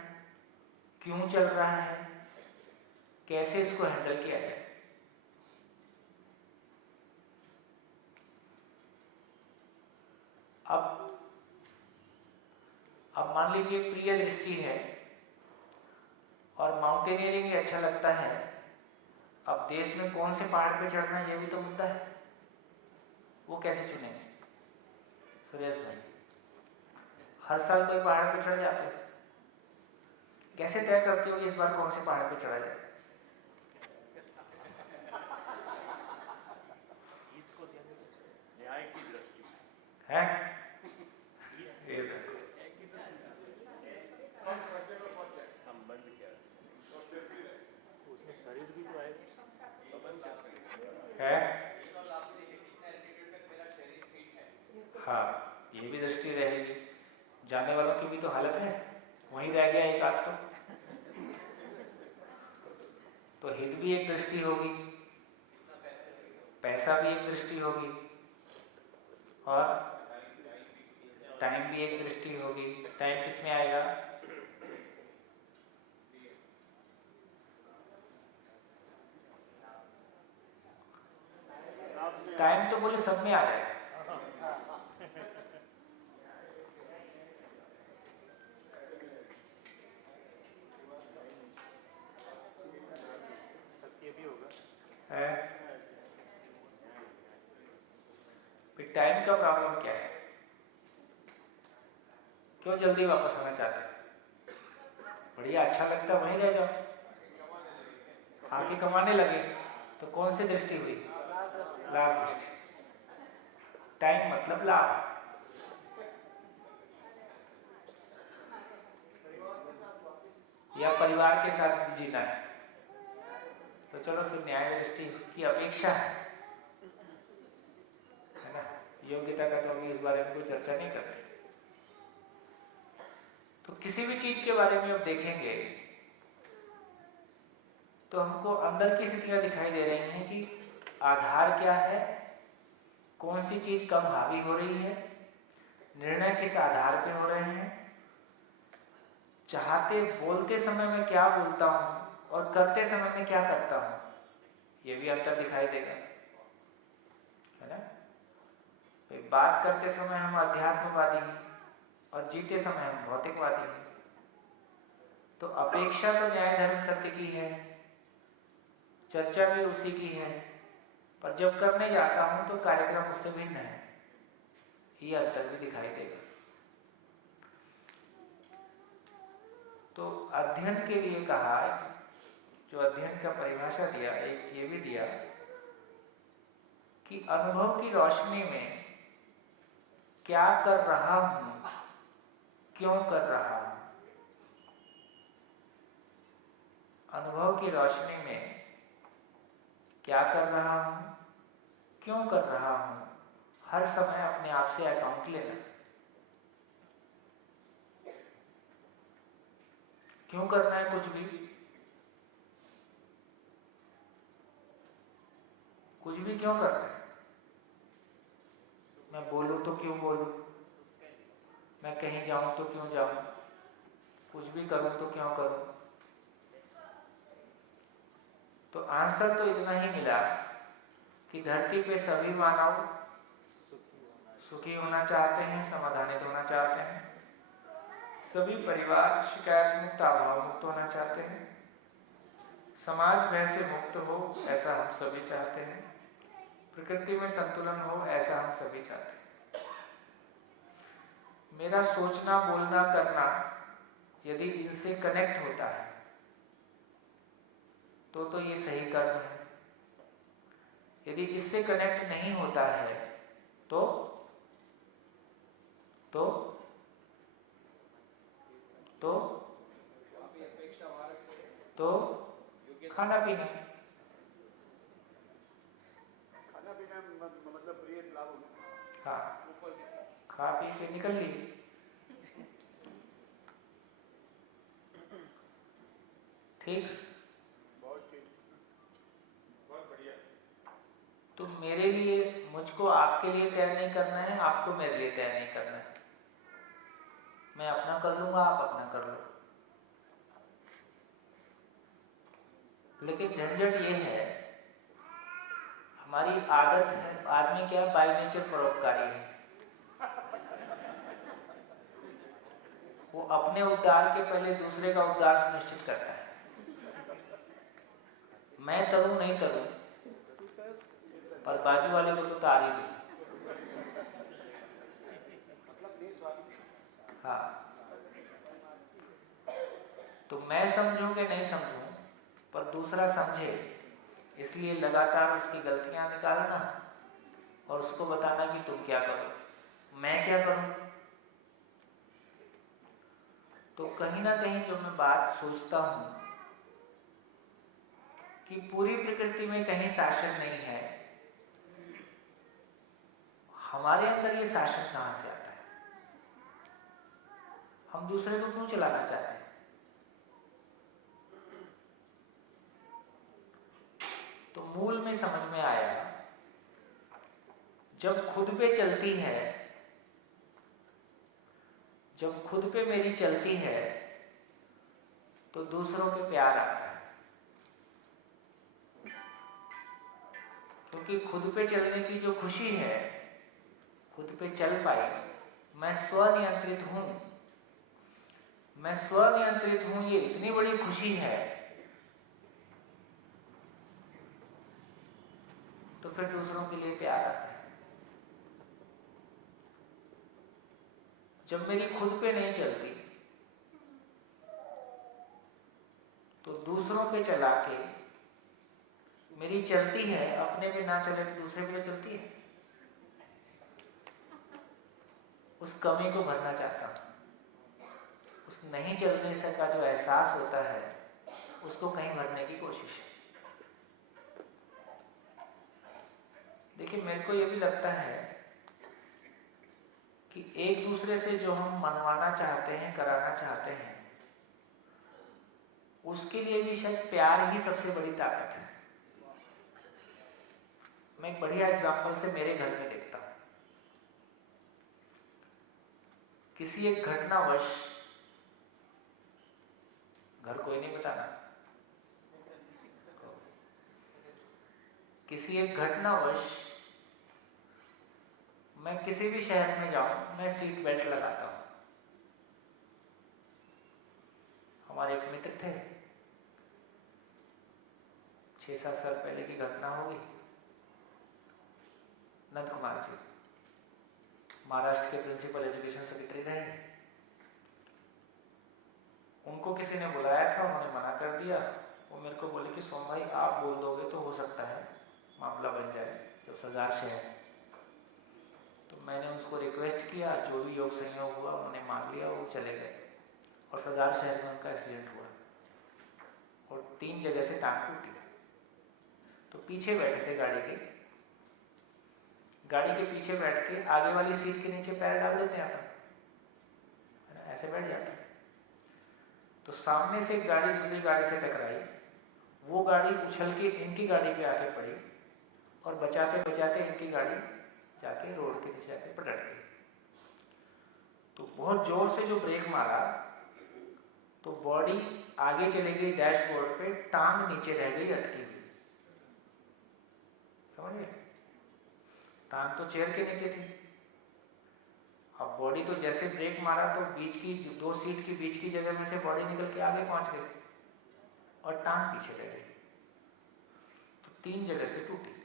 क्यों चल रहा है, कैसे इसको हैंडल किया जाए। अब मान लीजिए प्रिय दृष्टि है और माउंटेनियरिंग अच्छा लगता है। अब देश में कौन से पहाड़ पे चढ़ना है, ये भी तो मुद्दा है। वो कैसे चुनेंगे? सुरेश भाई, हर साल कोई पहाड़ पे चढ़ जाते हैं, कैसे तय करते हो कि इस बार कौन से पहाड़ पे चढ़ा जाए? न्याय की दृष्टि है संबंध क्या उसमें शरीर भी तो आएगा। है। हाँ, ये भी दृष्टि रहेगी। जाने वालों की भी तो हालत है, वहीं रह गया एक आध तो हित भी एक दृष्टि होगी, पैसा भी एक दृष्टि होगी, और टाइम भी एक दृष्टि होगी। टाइम किस में आएगा? टाइम तो बोले सब में आ जाएगा। सत्य भी होगा। है फिर टाइम का प्रॉब्लम क्या है? क्यों जल्दी वापस आना चाहते हैं? बढ़िया अच्छा लगता है वहीं रह जाओ, आके कमाने लगे तो कौन सी दृष्टि हुई? लाभ दृष्टि। टाइम मतलब लाभ। या परिवार के साथ जीना है तो चलो फिर न्याय दृष्टि की अपेक्षा है ना। योग्यता का तो अभी इस बारे में कोई चर्चा नहीं करते। तो किसी भी चीज के बारे में अब देखेंगे तो हमको अंदर की स्थितियां दिखाई दे रही हैं कि आधार क्या है, कौन सी चीज कब हावी हो रही है, निर्णय किस आधार पे हो रहे हैं, चाहते बोलते समय में क्या बोलता हूं और करते समय में क्या करता हूं, ये भी अंतर दिखाई देगा, है ना। फिर बात करते समय हम अध्यात्मवादी हैं और जीते समय हम भौतिकवादी हैं। तो अपेक्षा तो न्याय धर्म सत्य की है, चर्चा भी उसी की है, पर जब करने जाता हूं तो कार्यक्रम उससे भिन्न है, ये अंतर भी दिखाई देगा। तो अध्ययन के लिए कहा, जो अध्ययन का परिभाषा दिया, एक ये भी दिया कि अनुभव की रोशनी में क्या कर रहा हूं, क्यों कर रहा हूं। अनुभव की रोशनी में क्या कर रहा हूं, क्यों कर रहा हूं, हर समय अपने आप से अकाउंट लेना। क्यों करना है कुछ भी क्यों करना है? मैं बोलूं तो क्यों बोलूं, मैं कहीं जाऊं तो क्यों जाऊं, कुछ भी करूं तो क्यों करूं। तो आंसर तो इतना ही मिला कि धरती पे सभी मानव सुखी होना चाहते हैं, समाधानित होना चाहते हैं। सभी परिवार शिकायत मुक्त, अभाव मुक्त होना चाहते हैं। समाज भय से मुक्त हो, ऐसा हम सभी चाहते हैं। प्रकृति में संतुलन हो, ऐसा हम सभी चाहते हैं। मेरा सोचना, बोलना, करना यदि इनसे कनेक्ट होता है तो ये सही कर्म है। यदि इससे कनेक्ट नहीं होता है तो खाना पीना मतलब प्रिय लाभ हो गया। हाँ, खा पी के निकल ली। ठीक, बहुत ठीक, बहुत बढ़िया। तो मेरे लिए, मुझको आपके लिए तय नहीं करना है, आपको मेरे लिए तय नहीं करना है। मैं अपना कर लूंगा, आप अपना कर लो। लेकिन झंझट ये है, हमारी आदत है, आदमी क्या है, बाय नेचर परोपकारी है। वो अपने उद्धार के पहले दूसरे का उद्धार सुनिश्चित करता है। मैं तरूं नहीं तरूं, पर बाजू वाले को तो तार ही दूं। हाँ, तो मैं समझूं कि नहीं समझूं, पर दूसरा समझे, इसलिए लगातार उसकी गलतियां निकालना और उसको बताना कि तुम क्या करो, मैं क्या करूं। तो कहीं ना कहीं जो मैं बात सोचता हूं कि पूरी प्रकृति में कहीं शासन नहीं है, हमारे अंदर ये शासन कहां से आता है? हम दूसरे को क्यों चलाना चाहते हैं? तो मूल में समझ में आया, जब खुद पे चलती है, जब खुद पे मेरी चलती है तो दूसरों पे प्यार आता है। क्योंकि खुद पे चलने की जो खुशी है, खुद पे चल पाई, मैं स्वनियंत्रित हूं, मैं स्वनियंत्रित हूं, ये इतनी बड़ी खुशी है, तो फिर दूसरों के लिए प्यार आता है। जब मेरी खुद पे नहीं चलती तो दूसरों पे चला के मेरी चलती है, अपने पे ना चले तो दूसरे पे चलती है। उस कमी को भरना चाहता हूं, उस नहीं चलने से का जो एहसास होता है उसको कहीं भरने की कोशिश है। देखिए, मेरे को ये भी लगता है कि एक दूसरे से जो हम मनवाना चाहते हैं, कराना चाहते हैं, उसके लिए भी शायद प्यार ही सबसे बड़ी ताकत है। मैं एक बढ़िया एग्जाम्पल से मेरे घर में देखता हूं। किसी एक घटनावश, घर कोई नहीं बताना, किसी एक घटनावश मैं किसी भी शहर में जाऊं, मैं सीट बेल्ट लगाता हूं। हमारे एक मित्र थे, 6-7 साल पहले की घटना होगी। नंद कुमार जी महाराष्ट्र के प्रिंसिपल एजुकेशन सेक्रेटरी रहे। उनको किसी ने बुलाया था, उन्होंने मना कर दिया। वो मेरे को बोले कि सोम भाई, आप बोल दोगे तो हो सकता है मामला बन जाए, जब सरदार शहर। तो मैंने उसको रिक्वेस्ट किया, जो भी योग संयोग हुआ उन्होंने मान लिया, वो चले गए। और सरदार शहर में उनका एक्सीडेंट हुआ और 3 जगह से टांग टूटी। तो पीछे बैठे थे गाड़ी के पीछे बैठ के आगे वाली सीट के नीचे पैर डाल देते हैं अपन, ऐसे बैठ जाते हैं। तो सामने से एक गाड़ी दूसरी गाड़ी से टकराई, वो गाड़ी उछल के इनकी गाड़ी पे आके पड़ी और बचाते बचाते इनकी गाड़ी जाके रोड के नीचे आके पलट गई। तो बहुत जोर से जो ब्रेक मारा तो बॉडी आगे चली गई डैशबोर्ड पे, टांग नीचे रह गई अटकी हुई। समझ गए? टांग तो चेयर के नीचे थी। अब बॉडी तो जैसे ब्रेक मारा तो बीच की 2 सीट की बीच की जगह में से बॉडी निकल के आगे पहुंच गई और टांग पीछे रह गई। तो 3 जगह से टूटी।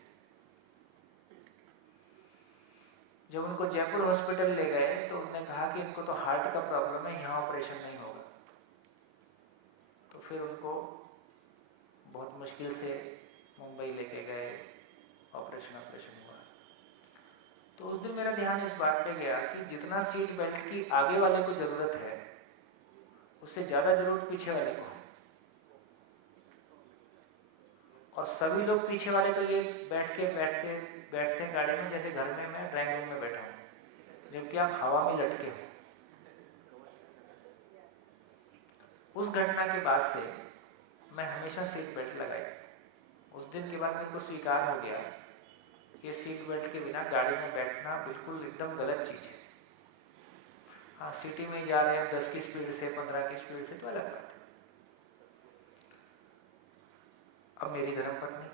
जब उनको जयपुर हॉस्पिटल ले गए तो उन्होंने कहा कि इनको तो हार्ट का प्रॉब्लम है, यहाँ ऑपरेशन नहीं होगा। तो फिर उनको बहुत मुश्किल से मुंबई लेके गए, ऑपरेशन हुआ। तो उस दिन मेरा ध्यान इस बात पे गया कि जितना सीट बेल्ट की आगे वाले को जरूरत है, उससे ज्यादा जरूरत पीछे वाले को है। और सभी लोग पीछे वाले तो ये बैठते गाड़ी में जैसे घर में मैं ड्राइंग रूम में बैठा हूं, जबकि आप हवा में लटके हो। उस घटना के बाद से मैं हमेशा सीट बेल्ट लगाई। उस दिन के बाद मेरे को स्वीकार हो गया कि सीट बेल्ट के बिना गाड़ी में बैठना बिल्कुल एकदम गलत चीज है। हाँ, सिटी में जा रहे हैं 10 की स्पीड से, 15 की स्पीड से, तो अलग बात है। अब मेरी धर्मपत्नी,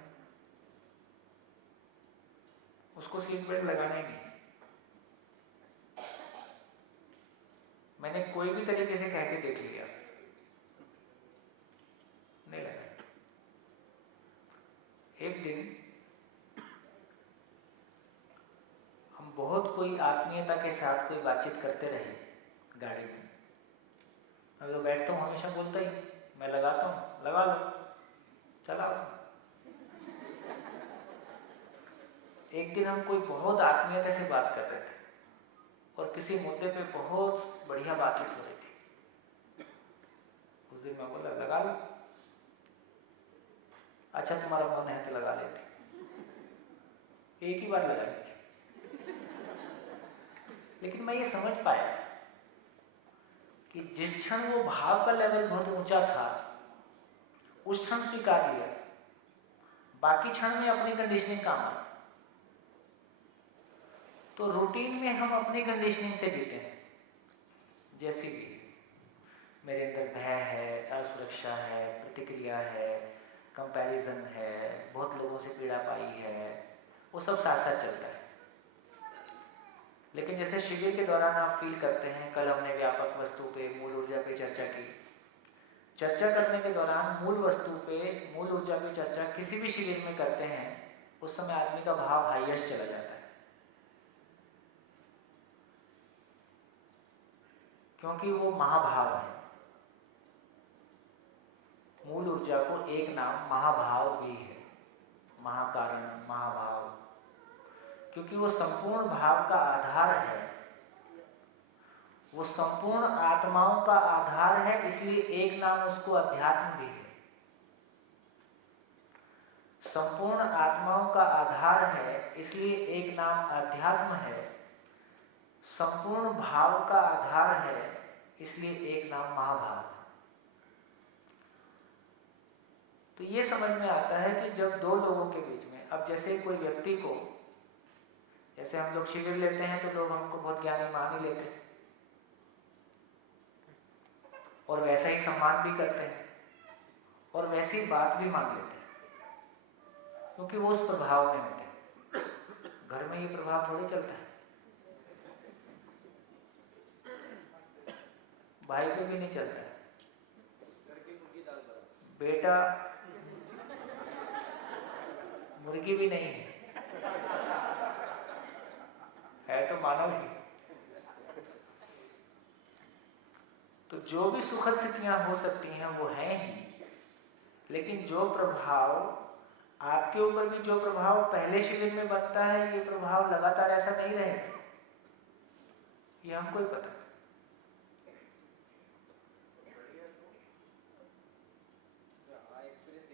उसको सीट बेल्ट लगाना ही नहीं। मैंने कोई भी तरीके से कह के देख लिया, नहीं लगा। एक दिन हम बहुत कोई आत्मीयता के साथ कोई बातचीत करते रहे गाड़ी में। मैं तो बैठता हूँ, हमेशा बोलता ही, मैं लगाता हूँ, लगा लो, चलाओ। एक दिन हम कोई बहुत आत्मीयता से बात कर रहे थे और किसी मुद्दे पे बहुत बढ़िया बातचीत हो रही थी। उस दिन मैं बोला, लगा लो। अच्छा, तुम्हारा मन है तो लगा लेते। एक ही बार लगाई, लेकिन मैं ये समझ पाया कि जिस क्षण वो भाव का लेवल बहुत ऊंचा था, उस क्षण स्वीकार लिया, बाकी क्षण में अपनी कंडीशनिंग काम आई। तो रूटीन में हम अपनी कंडीशनिंग से जीते हैं। जैसे भी मेरे अंदर भय है, असुरक्षा है, प्रतिक्रिया है, कंपैरिजन है, बहुत लोगों से पीड़ा पाई है, वो सब साथ साथ चलता है। लेकिन जैसे शिविर के दौरान आप फील करते हैं, कल हमने व्यापक वस्तु पे, मूल ऊर्जा पे चर्चा की। चर्चा करने के दौरान मूल वस्तु पे, मूल ऊर्जा पे चर्चा किसी भी शिविर में करते हैं, उस समय आदमी का भाव हाईएस्ट चला जाता है, क्योंकि वो महाभाव है। मूल ऊर्जा को एक नाम महाभाव भी है, महाकारण, महाभाव, क्योंकि वो संपूर्ण भाव का आधार है, वो संपूर्ण आत्माओं का आधार है, इसलिए एक नाम उसको अध्यात्म भी है। संपूर्ण आत्माओं का आधार है, इसलिए एक नाम अध्यात्म है। संपूर्ण भाव का आधार है, इसलिए एक नाम महाभाव है। तो ये समझ में आता है कि जब दो लोगों के बीच में, अब जैसे कोई व्यक्ति को, जैसे हम लोग शिविर लेते हैं तो लोग हमको बहुत ज्ञानी मान ही लेते हैं और वैसा ही सम्मान भी करते हैं और वैसी बात भी मान लेते हैं, क्योंकि वो उस प्रभाव में होते हैं। घर में ये प्रभाव थोड़ी चलता है, भाई पे भी नहीं चलता है। बेटा मुर्गी भी नहीं है तो मानव ही। तो जो भी सुखद स्थितियां हो सकती हैं वो हैं ही, लेकिन जो प्रभाव आपके ऊपर भी, जो प्रभाव पहले शिविर में बनता है, ये प्रभाव लगातार ऐसा नहीं रहेगा, ये हमको ही पता है।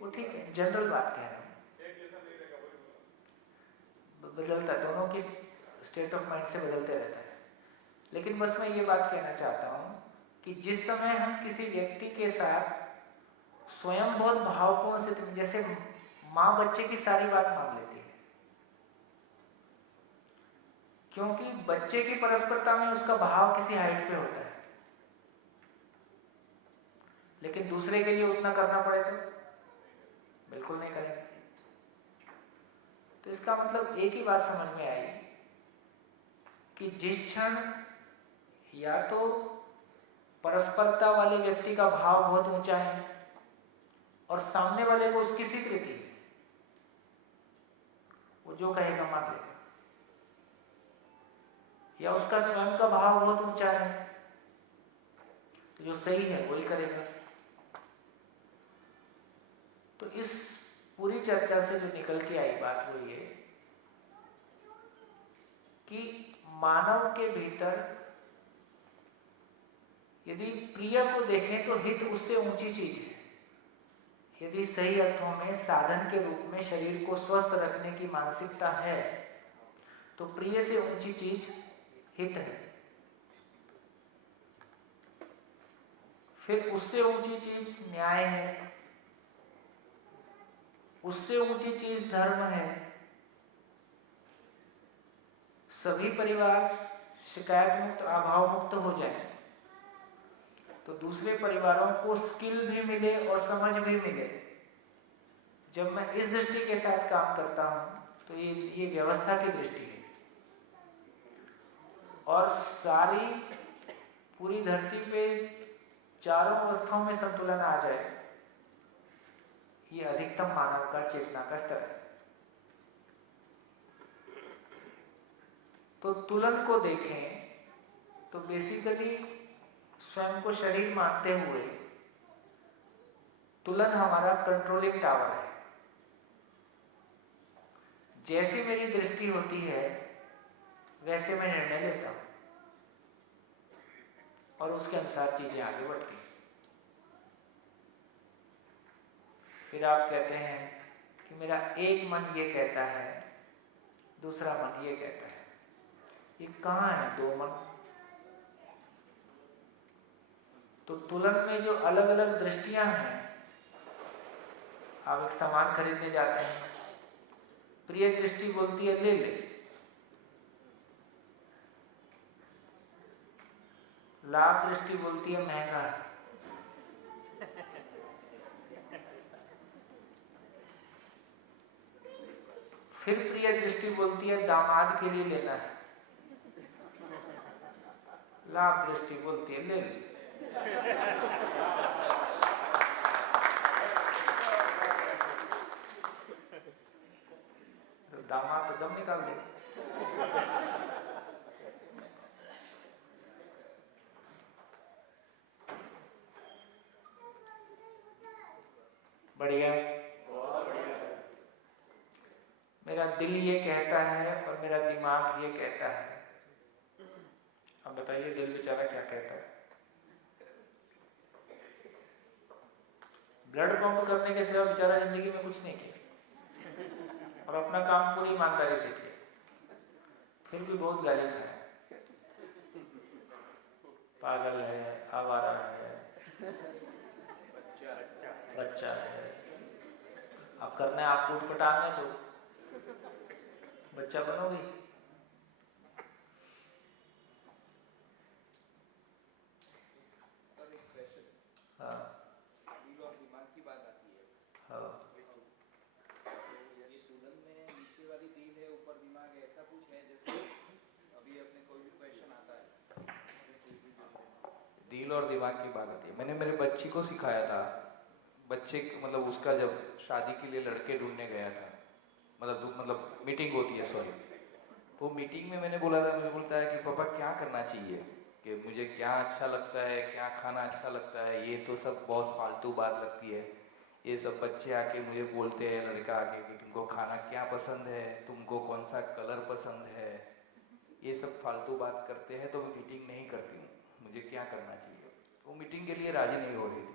वो ठीक है, जनरल बात कह रहा हूँ, बदलता, दोनों की स्टेट ऑफ माइंड से बदलते रहता है। लेकिन बस मैं ये बात कहना चाहता हूँ कि जिस समय हम किसी व्यक्ति के साथ स्वयं बहुत भावपूर्ण से, जैसे माँ बच्चे की सारी बात मान लेती है, क्योंकि बच्चे की परस्परता में उसका भाव किसी हाइट पे होता है, लेकिन दूसरे के लिए उतना करना पड़े तो बिल्कुल नहीं करेंगे। तो इसका मतलब एक ही बात समझ में आई कि जिस क्षण या तो परस्परता वाले व्यक्ति का भाव बहुत ऊंचा है और सामने वाले को उसकी स्वीकृति है, वो जो कहेगा मान लेगा, या उसका स्वयं का भाव बहुत ऊंचा है तो जो सही है वही करेगा। तो इस पूरी चर्चा से जो निकल के आई बात वो ये कि मानव के भीतर यदि प्रिय को देखें तो हित उससे ऊंची चीज है। यदि सही अर्थों में साधन के रूप में शरीर को स्वस्थ रखने की मानसिकता है तो प्रिय से ऊंची चीज हित है। फिर उससे ऊंची चीज न्याय है, उससे ऊंची चीज धर्म है। सभी परिवार शिकायत मुक्त, अभाव मुक्त हो जाए तो दूसरे परिवारों को स्किल भी मिले और समझ भी मिले। जब मैं इस दृष्टि के साथ काम करता हूं तो ये व्यवस्था की दृष्टि है, और सारी पूरी धरती पे चारों अवस्थाओं में संतुलन आ जाए, ये अधिकतम मानव का चेतना का स्तर है। तो तुलन को देखें तो बेसिकली स्वयं को शरीर मानते हुए तुलन हमारा कंट्रोलिंग टावर है। जैसी मेरी दृष्टि होती है वैसे मैं निर्णय लेता हूं और उसके अनुसार चीजें आगे बढ़ती हैं। फिर आप कहते हैं कि मेरा एक मन ये कहता है, दूसरा मन ये कहता है। ये कहाँ है दो मन? तो तुलन में जो अलग अलग दृष्टियां हैं, आप एक सामान खरीदने जाते हैं, प्रिय दृष्टि बोलती है ले ले, लाभ दृष्टि बोलती है महंगा है। फिर प्रिय दृष्टि बोलती है दामाद के लिए लेना है। लाभ दृष्टि बोलती है ले ले। तो दामाद तो दम निकाल दे। बढ़िया। मेरा दिल ये कहता है और मेरा दिमाग ये कहता है। अब बताइए दिल बेचारा क्या कहता है? ब्लड पंप करने के सिवा बेचारा जिंदगी में कुछ नहीं किया और अपना काम पूरी ईमानदारी से किया, फिर भी बहुत गाली खाए। पागल है, आवारा है, बच्चा है। अब करना है आप कूट पटांगे तो बच्चा बनोगे। सर एक क्वेश्चन, हाँ दिल और दिमाग की बात आती है। हाँ तो यदि दुल्हन में नीचे वाली दिल है ऊपर दिमाग है, ऐसा कुछ है? जैसे अभी अपने कोई भी क्वेश्चन आता है, दिल और दिमाग की बात आती है। मैंने मेरे बच्ची को सिखाया था, बच्चे मतलब उसका जब शादी के लिए लड़के ढूंढने गया था, मतलब मीटिंग होती है, सॉरी, वो मीटिंग में मैंने बोला था, मुझे बोलता है कि पापा क्या करना चाहिए, कि मुझे क्या अच्छा लगता है, क्या खाना अच्छा लगता है, ये तो सब बहुत फालतू बात लगती है। ये सब बच्चे आके मुझे बोलते हैं, लड़का आके, कि तुमको खाना क्या पसंद है, तुमको कौन सा कलर पसंद है, ये सब फालतू बात करते हैं, तो मैं मीटिंग नहीं करती हूँ, मुझे क्या करना चाहिए। वो मीटिंग के लिए राजी नहीं हो रही थी।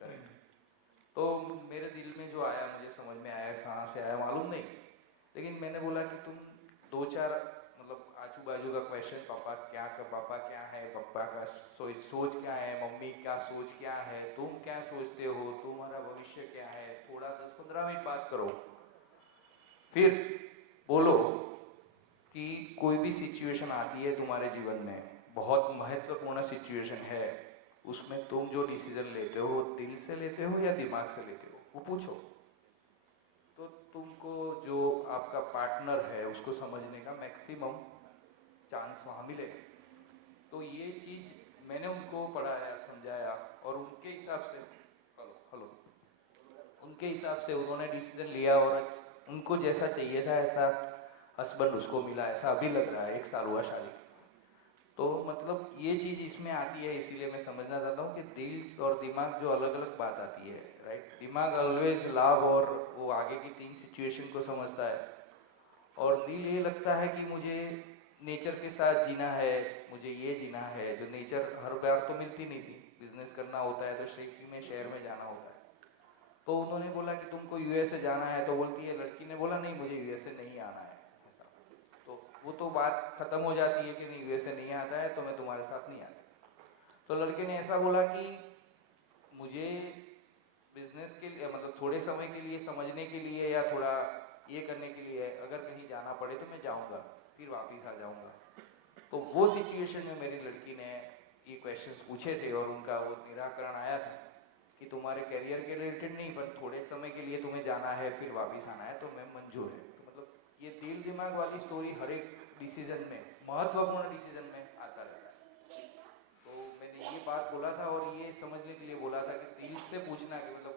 करेक्ट। तो मेरे दिल में जो आया, मुझे समझ में आया, कहाँ से आया मालूम नहीं, लेकिन मैंने बोला कि तुम दो चार मतलब आजू बाजू का क्वेश्चन, पापा क्या है, पापा का सोच क्या है, मम्मी क्या सोच क्या है, तुम क्या सोचते हो, तुम्हारा भविष्य क्या है, थोड़ा 10-15 मिनट बात करो, फिर बोलो कि कोई भी सिचुएशन आती है तुम्हारे जीवन में, बहुत महत्वपूर्ण सिचुएशन है, उसमें तुम जो डिसीजन लेते हो वो दिल से लेते हो या दिमाग से लेते हो, वो पूछो। तो तुमको जो आपका पार्टनर है उसको समझने का मैक्सिमम चांस वहाँ मिलेगा। तो ये चीज़ मैंने उनको पढ़ाया, समझाया, और उनके हिसाब से हेलो उनके हिसाब से उन्होंने डिसीजन लिया, और उनको जैसा चाहिए था ऐसा हस्बैंड उसको मिला, ऐसा अभी लग रहा है, 1 साल हुआ शादी। तो मतलब ये चीज़ इसमें आती है, इसीलिए मैं समझना चाहता हूँ कि दिल और दिमाग जो अलग अलग बात आती है, राइट। दिमाग ऑलवेज लाभ और वो आगे की 3 सिचुएशन को समझता है, और दिल ये लगता है कि मुझे नेचर के साथ जीना है, मुझे ये जीना है, जो नेचर हर बार तो मिलती नहीं थी, बिजनेस करना होता है तो सिटी में, शहर में जाना होता है। तो उन्होंने बोला कि तुमको यूएसए जाना है, तो बोलती है, लड़की ने बोला नहीं मुझे यूएसए नहीं आना है, ऐसा। तो वो तो बात खत्म हो जाती है कि नहीं यूएसए नहीं आता है तो मैं तुम्हारे साथ नहीं आता। तो लड़के ने ऐसा बोला कि मुझे बिजनेस के लिए, मतलब थोड़े समय के लिए समझने के लिए या थोड़ा ये करने के लिए, अगर कहीं जाना पड़े तो मैं जाऊंगा, फिर वापस आ जाऊंगा। तो वो सिचुएशन में मेरी लड़की ने ये क्वेश्चंस पूछे थे और उनका वो निराकरण आया था कि तुम्हारे करियर के रिलेटेड नहीं, पर थोड़े समय के लिए तुम्हें जाना है फिर वापस आना है, तो मैं मंजूर है। तो मतलब ये दिल दिमाग वाली स्टोरी हर एक डिसीजन में, महत्वपूर्ण डिसीजन में आता रहता है। तो मैंने ये बात बोला था और ये समझने के लिए बोला था कि दिल से पूछना, कि मतलब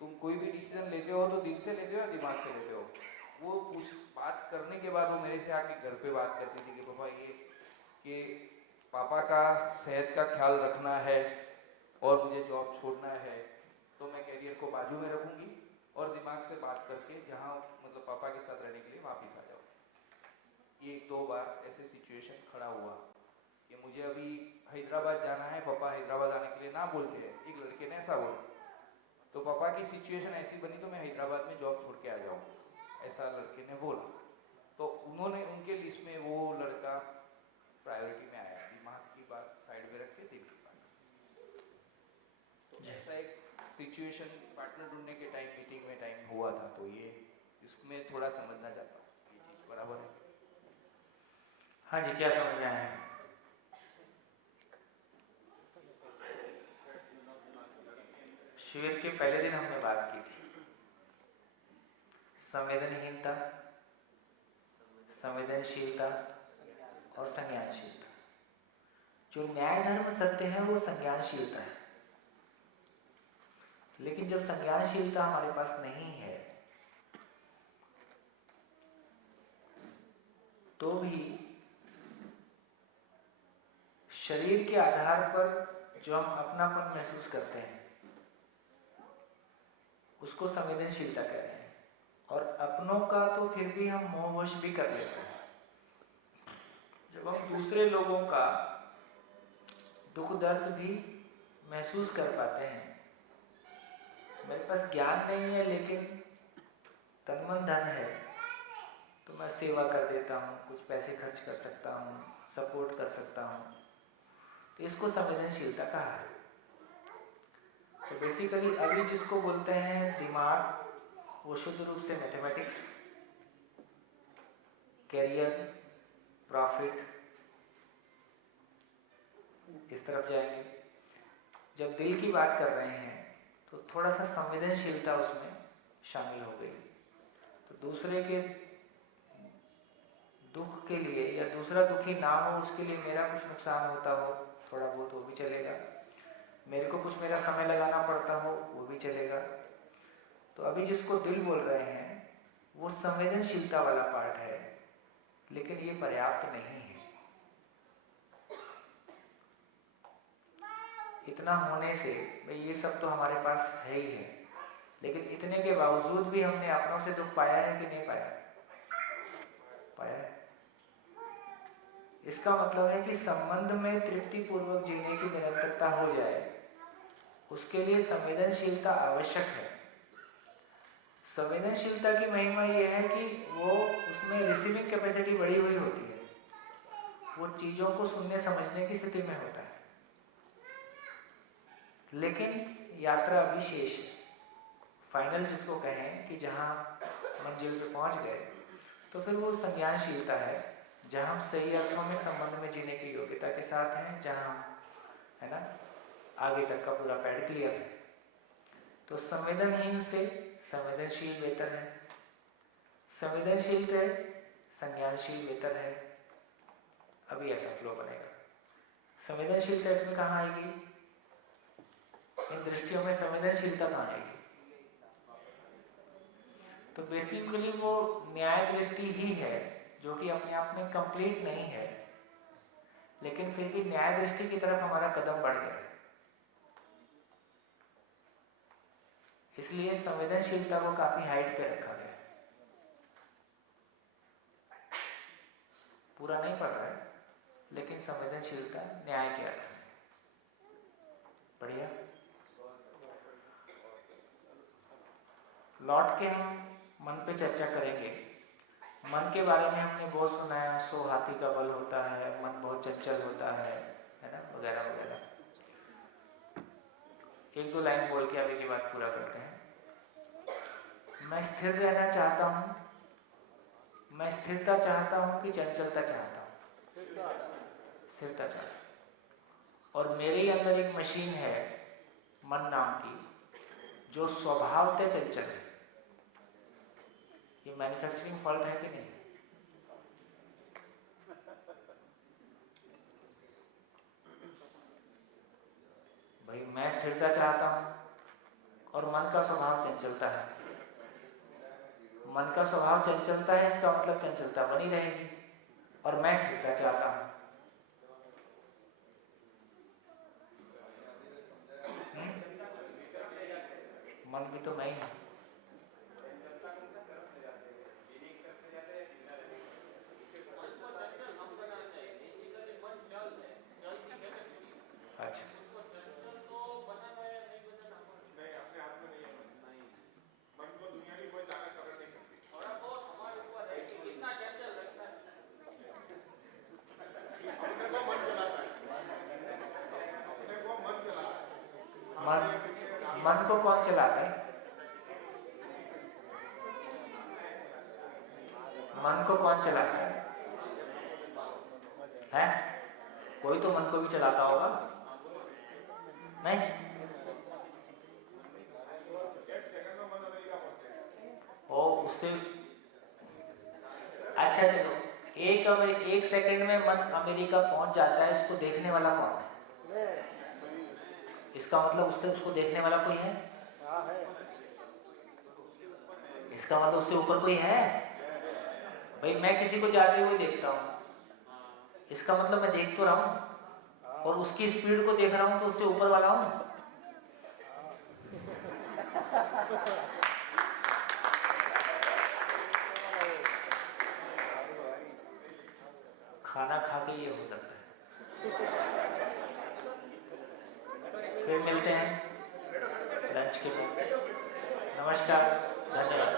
तुम कोई भी डिसीजन लेते हो तो दिल से लेते हो या दिमाग से लेते हो। वो कुछ बात करने के बाद वो मेरे से आके घर पे बात करती थी कि पापा ये कि पापा का सेहत का ख्याल रखना है और मुझे जॉब छोड़ना है, तो मैं करियर को बाजू में रखूंगी और दिमाग से बात करके जहाँ मतलब पापा के साथ रहने के लिए वापस आ जाओ। ये 1-2 बार ऐसे सिचुएशन खड़ा हुआ कि मुझे अभी हैदराबाद जाना है, पापा हैदराबाद आने के लिए ना बोलते हैं, एक लड़के ने ऐसा बोला, तो पापा की सिचुएशन ऐसी बनी तो मैं हैदराबाद में जॉब छोड़ के आ जाऊँ, ऐसा लड़के ने बोला। तो उन्होंने उनके लिस्ट में वो लड़का प्रायोरिटी में आया, दिमाग की बात साइड में रख के दिल की बात। तो ऐसा एक सिचुएशन पार्टनर ढूंढने के टाइम, मीटिंग में टाइम हुआ था। तो ये इसमें थोड़ा समझना चाहता हूँ, ये चीज़ बराबर है। हाँ जी, क्या समझ में आया? शिविर के पहले दिन हमने बात की थी संवेदनहीनता संवेदनशीलता और संज्ञानशीलता। जो न्याय धर्म सत्य है वो संज्ञानशीलता है, लेकिन जब संज्ञानशीलता हमारे पास नहीं है तो भी शरीर के आधार पर जो हम अपनापन महसूस करते हैं उसको संवेदनशीलता कह रहे हैं, और अपनों का तो फिर भी हम मोहवश भी कर लेते हैं। जब हम दूसरे लोगों का दुख दर्द भी महसूस कर पाते हैं, मेरे पास ज्ञान नहीं है लेकिन तन मन धन है, तो मैं सेवा कर देता हूँ, कुछ पैसे खर्च कर सकता हूँ, सपोर्ट कर सकता हूँ, तो इसको संवेदनशीलता कहा है। तो बेसिकली अभी जिसको बोलते हैं दिमाग, वो शुद्ध रूप से मैथमेटिक्स, कैरियर, प्रॉफिट, इस तरफ जाएंगे। जब दिल की बात कर रहे हैं तो थोड़ा सा संवेदनशीलता उसमें शामिल हो गई। तो दूसरे के दुख के लिए या दूसरा दुखी ना हो उसके लिए मेरा कुछ नुकसान होता हो थोड़ा बहुत, वो भी चलेगा। मेरे को कुछ मेरा समय लगाना पड़ता हो वो भी चलेगा। तो अभी जिसको दिल बोल रहे हैं वो संवेदनशीलता वाला पार्ट है, लेकिन ये पर्याप्त नहीं है। इतना होने से भाई ये सब तो हमारे पास है ही है, लेकिन इतने के बावजूद भी हमने अपनों से दुख पाया है कि नहीं पाया? पाया है। इसका मतलब है कि संबंध में तृप्ति पूर्वक जीने की निरंतरता हो जाए, उसके लिए संवेदनशीलता आवश्यक है। संवेदनशीलता की महिमा यह है कि वो उसमें रिसीविंग कैपेसिटी बढ़ी हुई होती है, वो चीजों को सुनने समझने की स्थिति में होता है। लेकिन यात्रा अभी शेष है। फाइनल जिसको कहें कि जहां मंजिल पे पहुंच गए, तो फिर वो संज्ञानशीलता है, जहां हम सही अर्थों में संबंध में जीने की योग्यता के साथ हैं, जहां है ना आगे तक का पूरा पैड क्लियर है। तो संवेदनहीन से संवेदनशील बेहतर है, संवेदनशील से संज्ञानशील बेहतर है। अभी ऐसा फ्लो बनेगा। संवेदनशीलता इसमें कहाँ आएगी? इन दृष्टियों में संवेदनशीलता कहाँ आएगी? तो बेसिकली वो न्याय दृष्टि ही है, जो कि अपने आप में कंप्लीट नहीं है, लेकिन फिर भी न्याय दृष्टि की तरफ हमारा कदम बढ़ गया है। इसलिए संवेदनशीलता को काफी हाइट पे रखा गया है। पूरा नहीं पड़ रहा है, लेकिन संवेदनशीलता न्याय के अर्थ में। बढ़िया। लौट के हम मन पे चर्चा करेंगे। मन के बारे में हमने बहुत सुना है, 100 हाथी का बल होता है, मन बहुत चंचल होता है ना, वगैरह वगैरह। एक दो लाइन बोल के अभी की बात पूरा करते हैं। मैं स्थिर रहना चाहता हूँ, मैं स्थिरता चाहता हूँ कि चंचलता चाहता हूँ? स्थिरता चाहता हूँ। और मेरे अंदर एक मशीन है मन नाम की, जो स्वभावतः चंचल है। ये मैन्युफैक्चरिंग फॉल्ट है कि नहीं? भाई मैं स्थिरता चाहता हूं और मन का स्वभाव चंचलता है। मन का स्वभाव चंचलता है, इसका मतलब चंचलता बनी रहेगी, और मैं स्थिरता चाहता हूं। मन भी तो मैं ही हूं। अच्छा, नहीं, अपने हाथ में नहीं है मन को दुनिया की कोई ताकत पकड़ नहीं सकती। अपने को मन चलाता है, अपने को मन चलाता है। मन को कौन चलाता है? मन को कौन चलाता है? हैं? कोई तो मन को भी चलाता होगा, नहीं? ओ, उससे अच्छा चलो एक सेकंड में मन अमेरिका पहुंच जाता है, इसको देखने वाला कौन है? इसका मतलब उससे उसको देखने वाला कोई है? इसका मतलब उससे ऊपर कोई है? भाई मैं किसी को जाते हुए देखता हूँ, इसका मतलब मैं देख तो रहा हूँ, और उसकी स्पीड को देख रहा हूँ, तो उससे ऊपर वाला हूँ। खाना खा के ये हो सकता है। फिर मिलते हैं लंच के लिए। नमस्कार, धन्यवाद।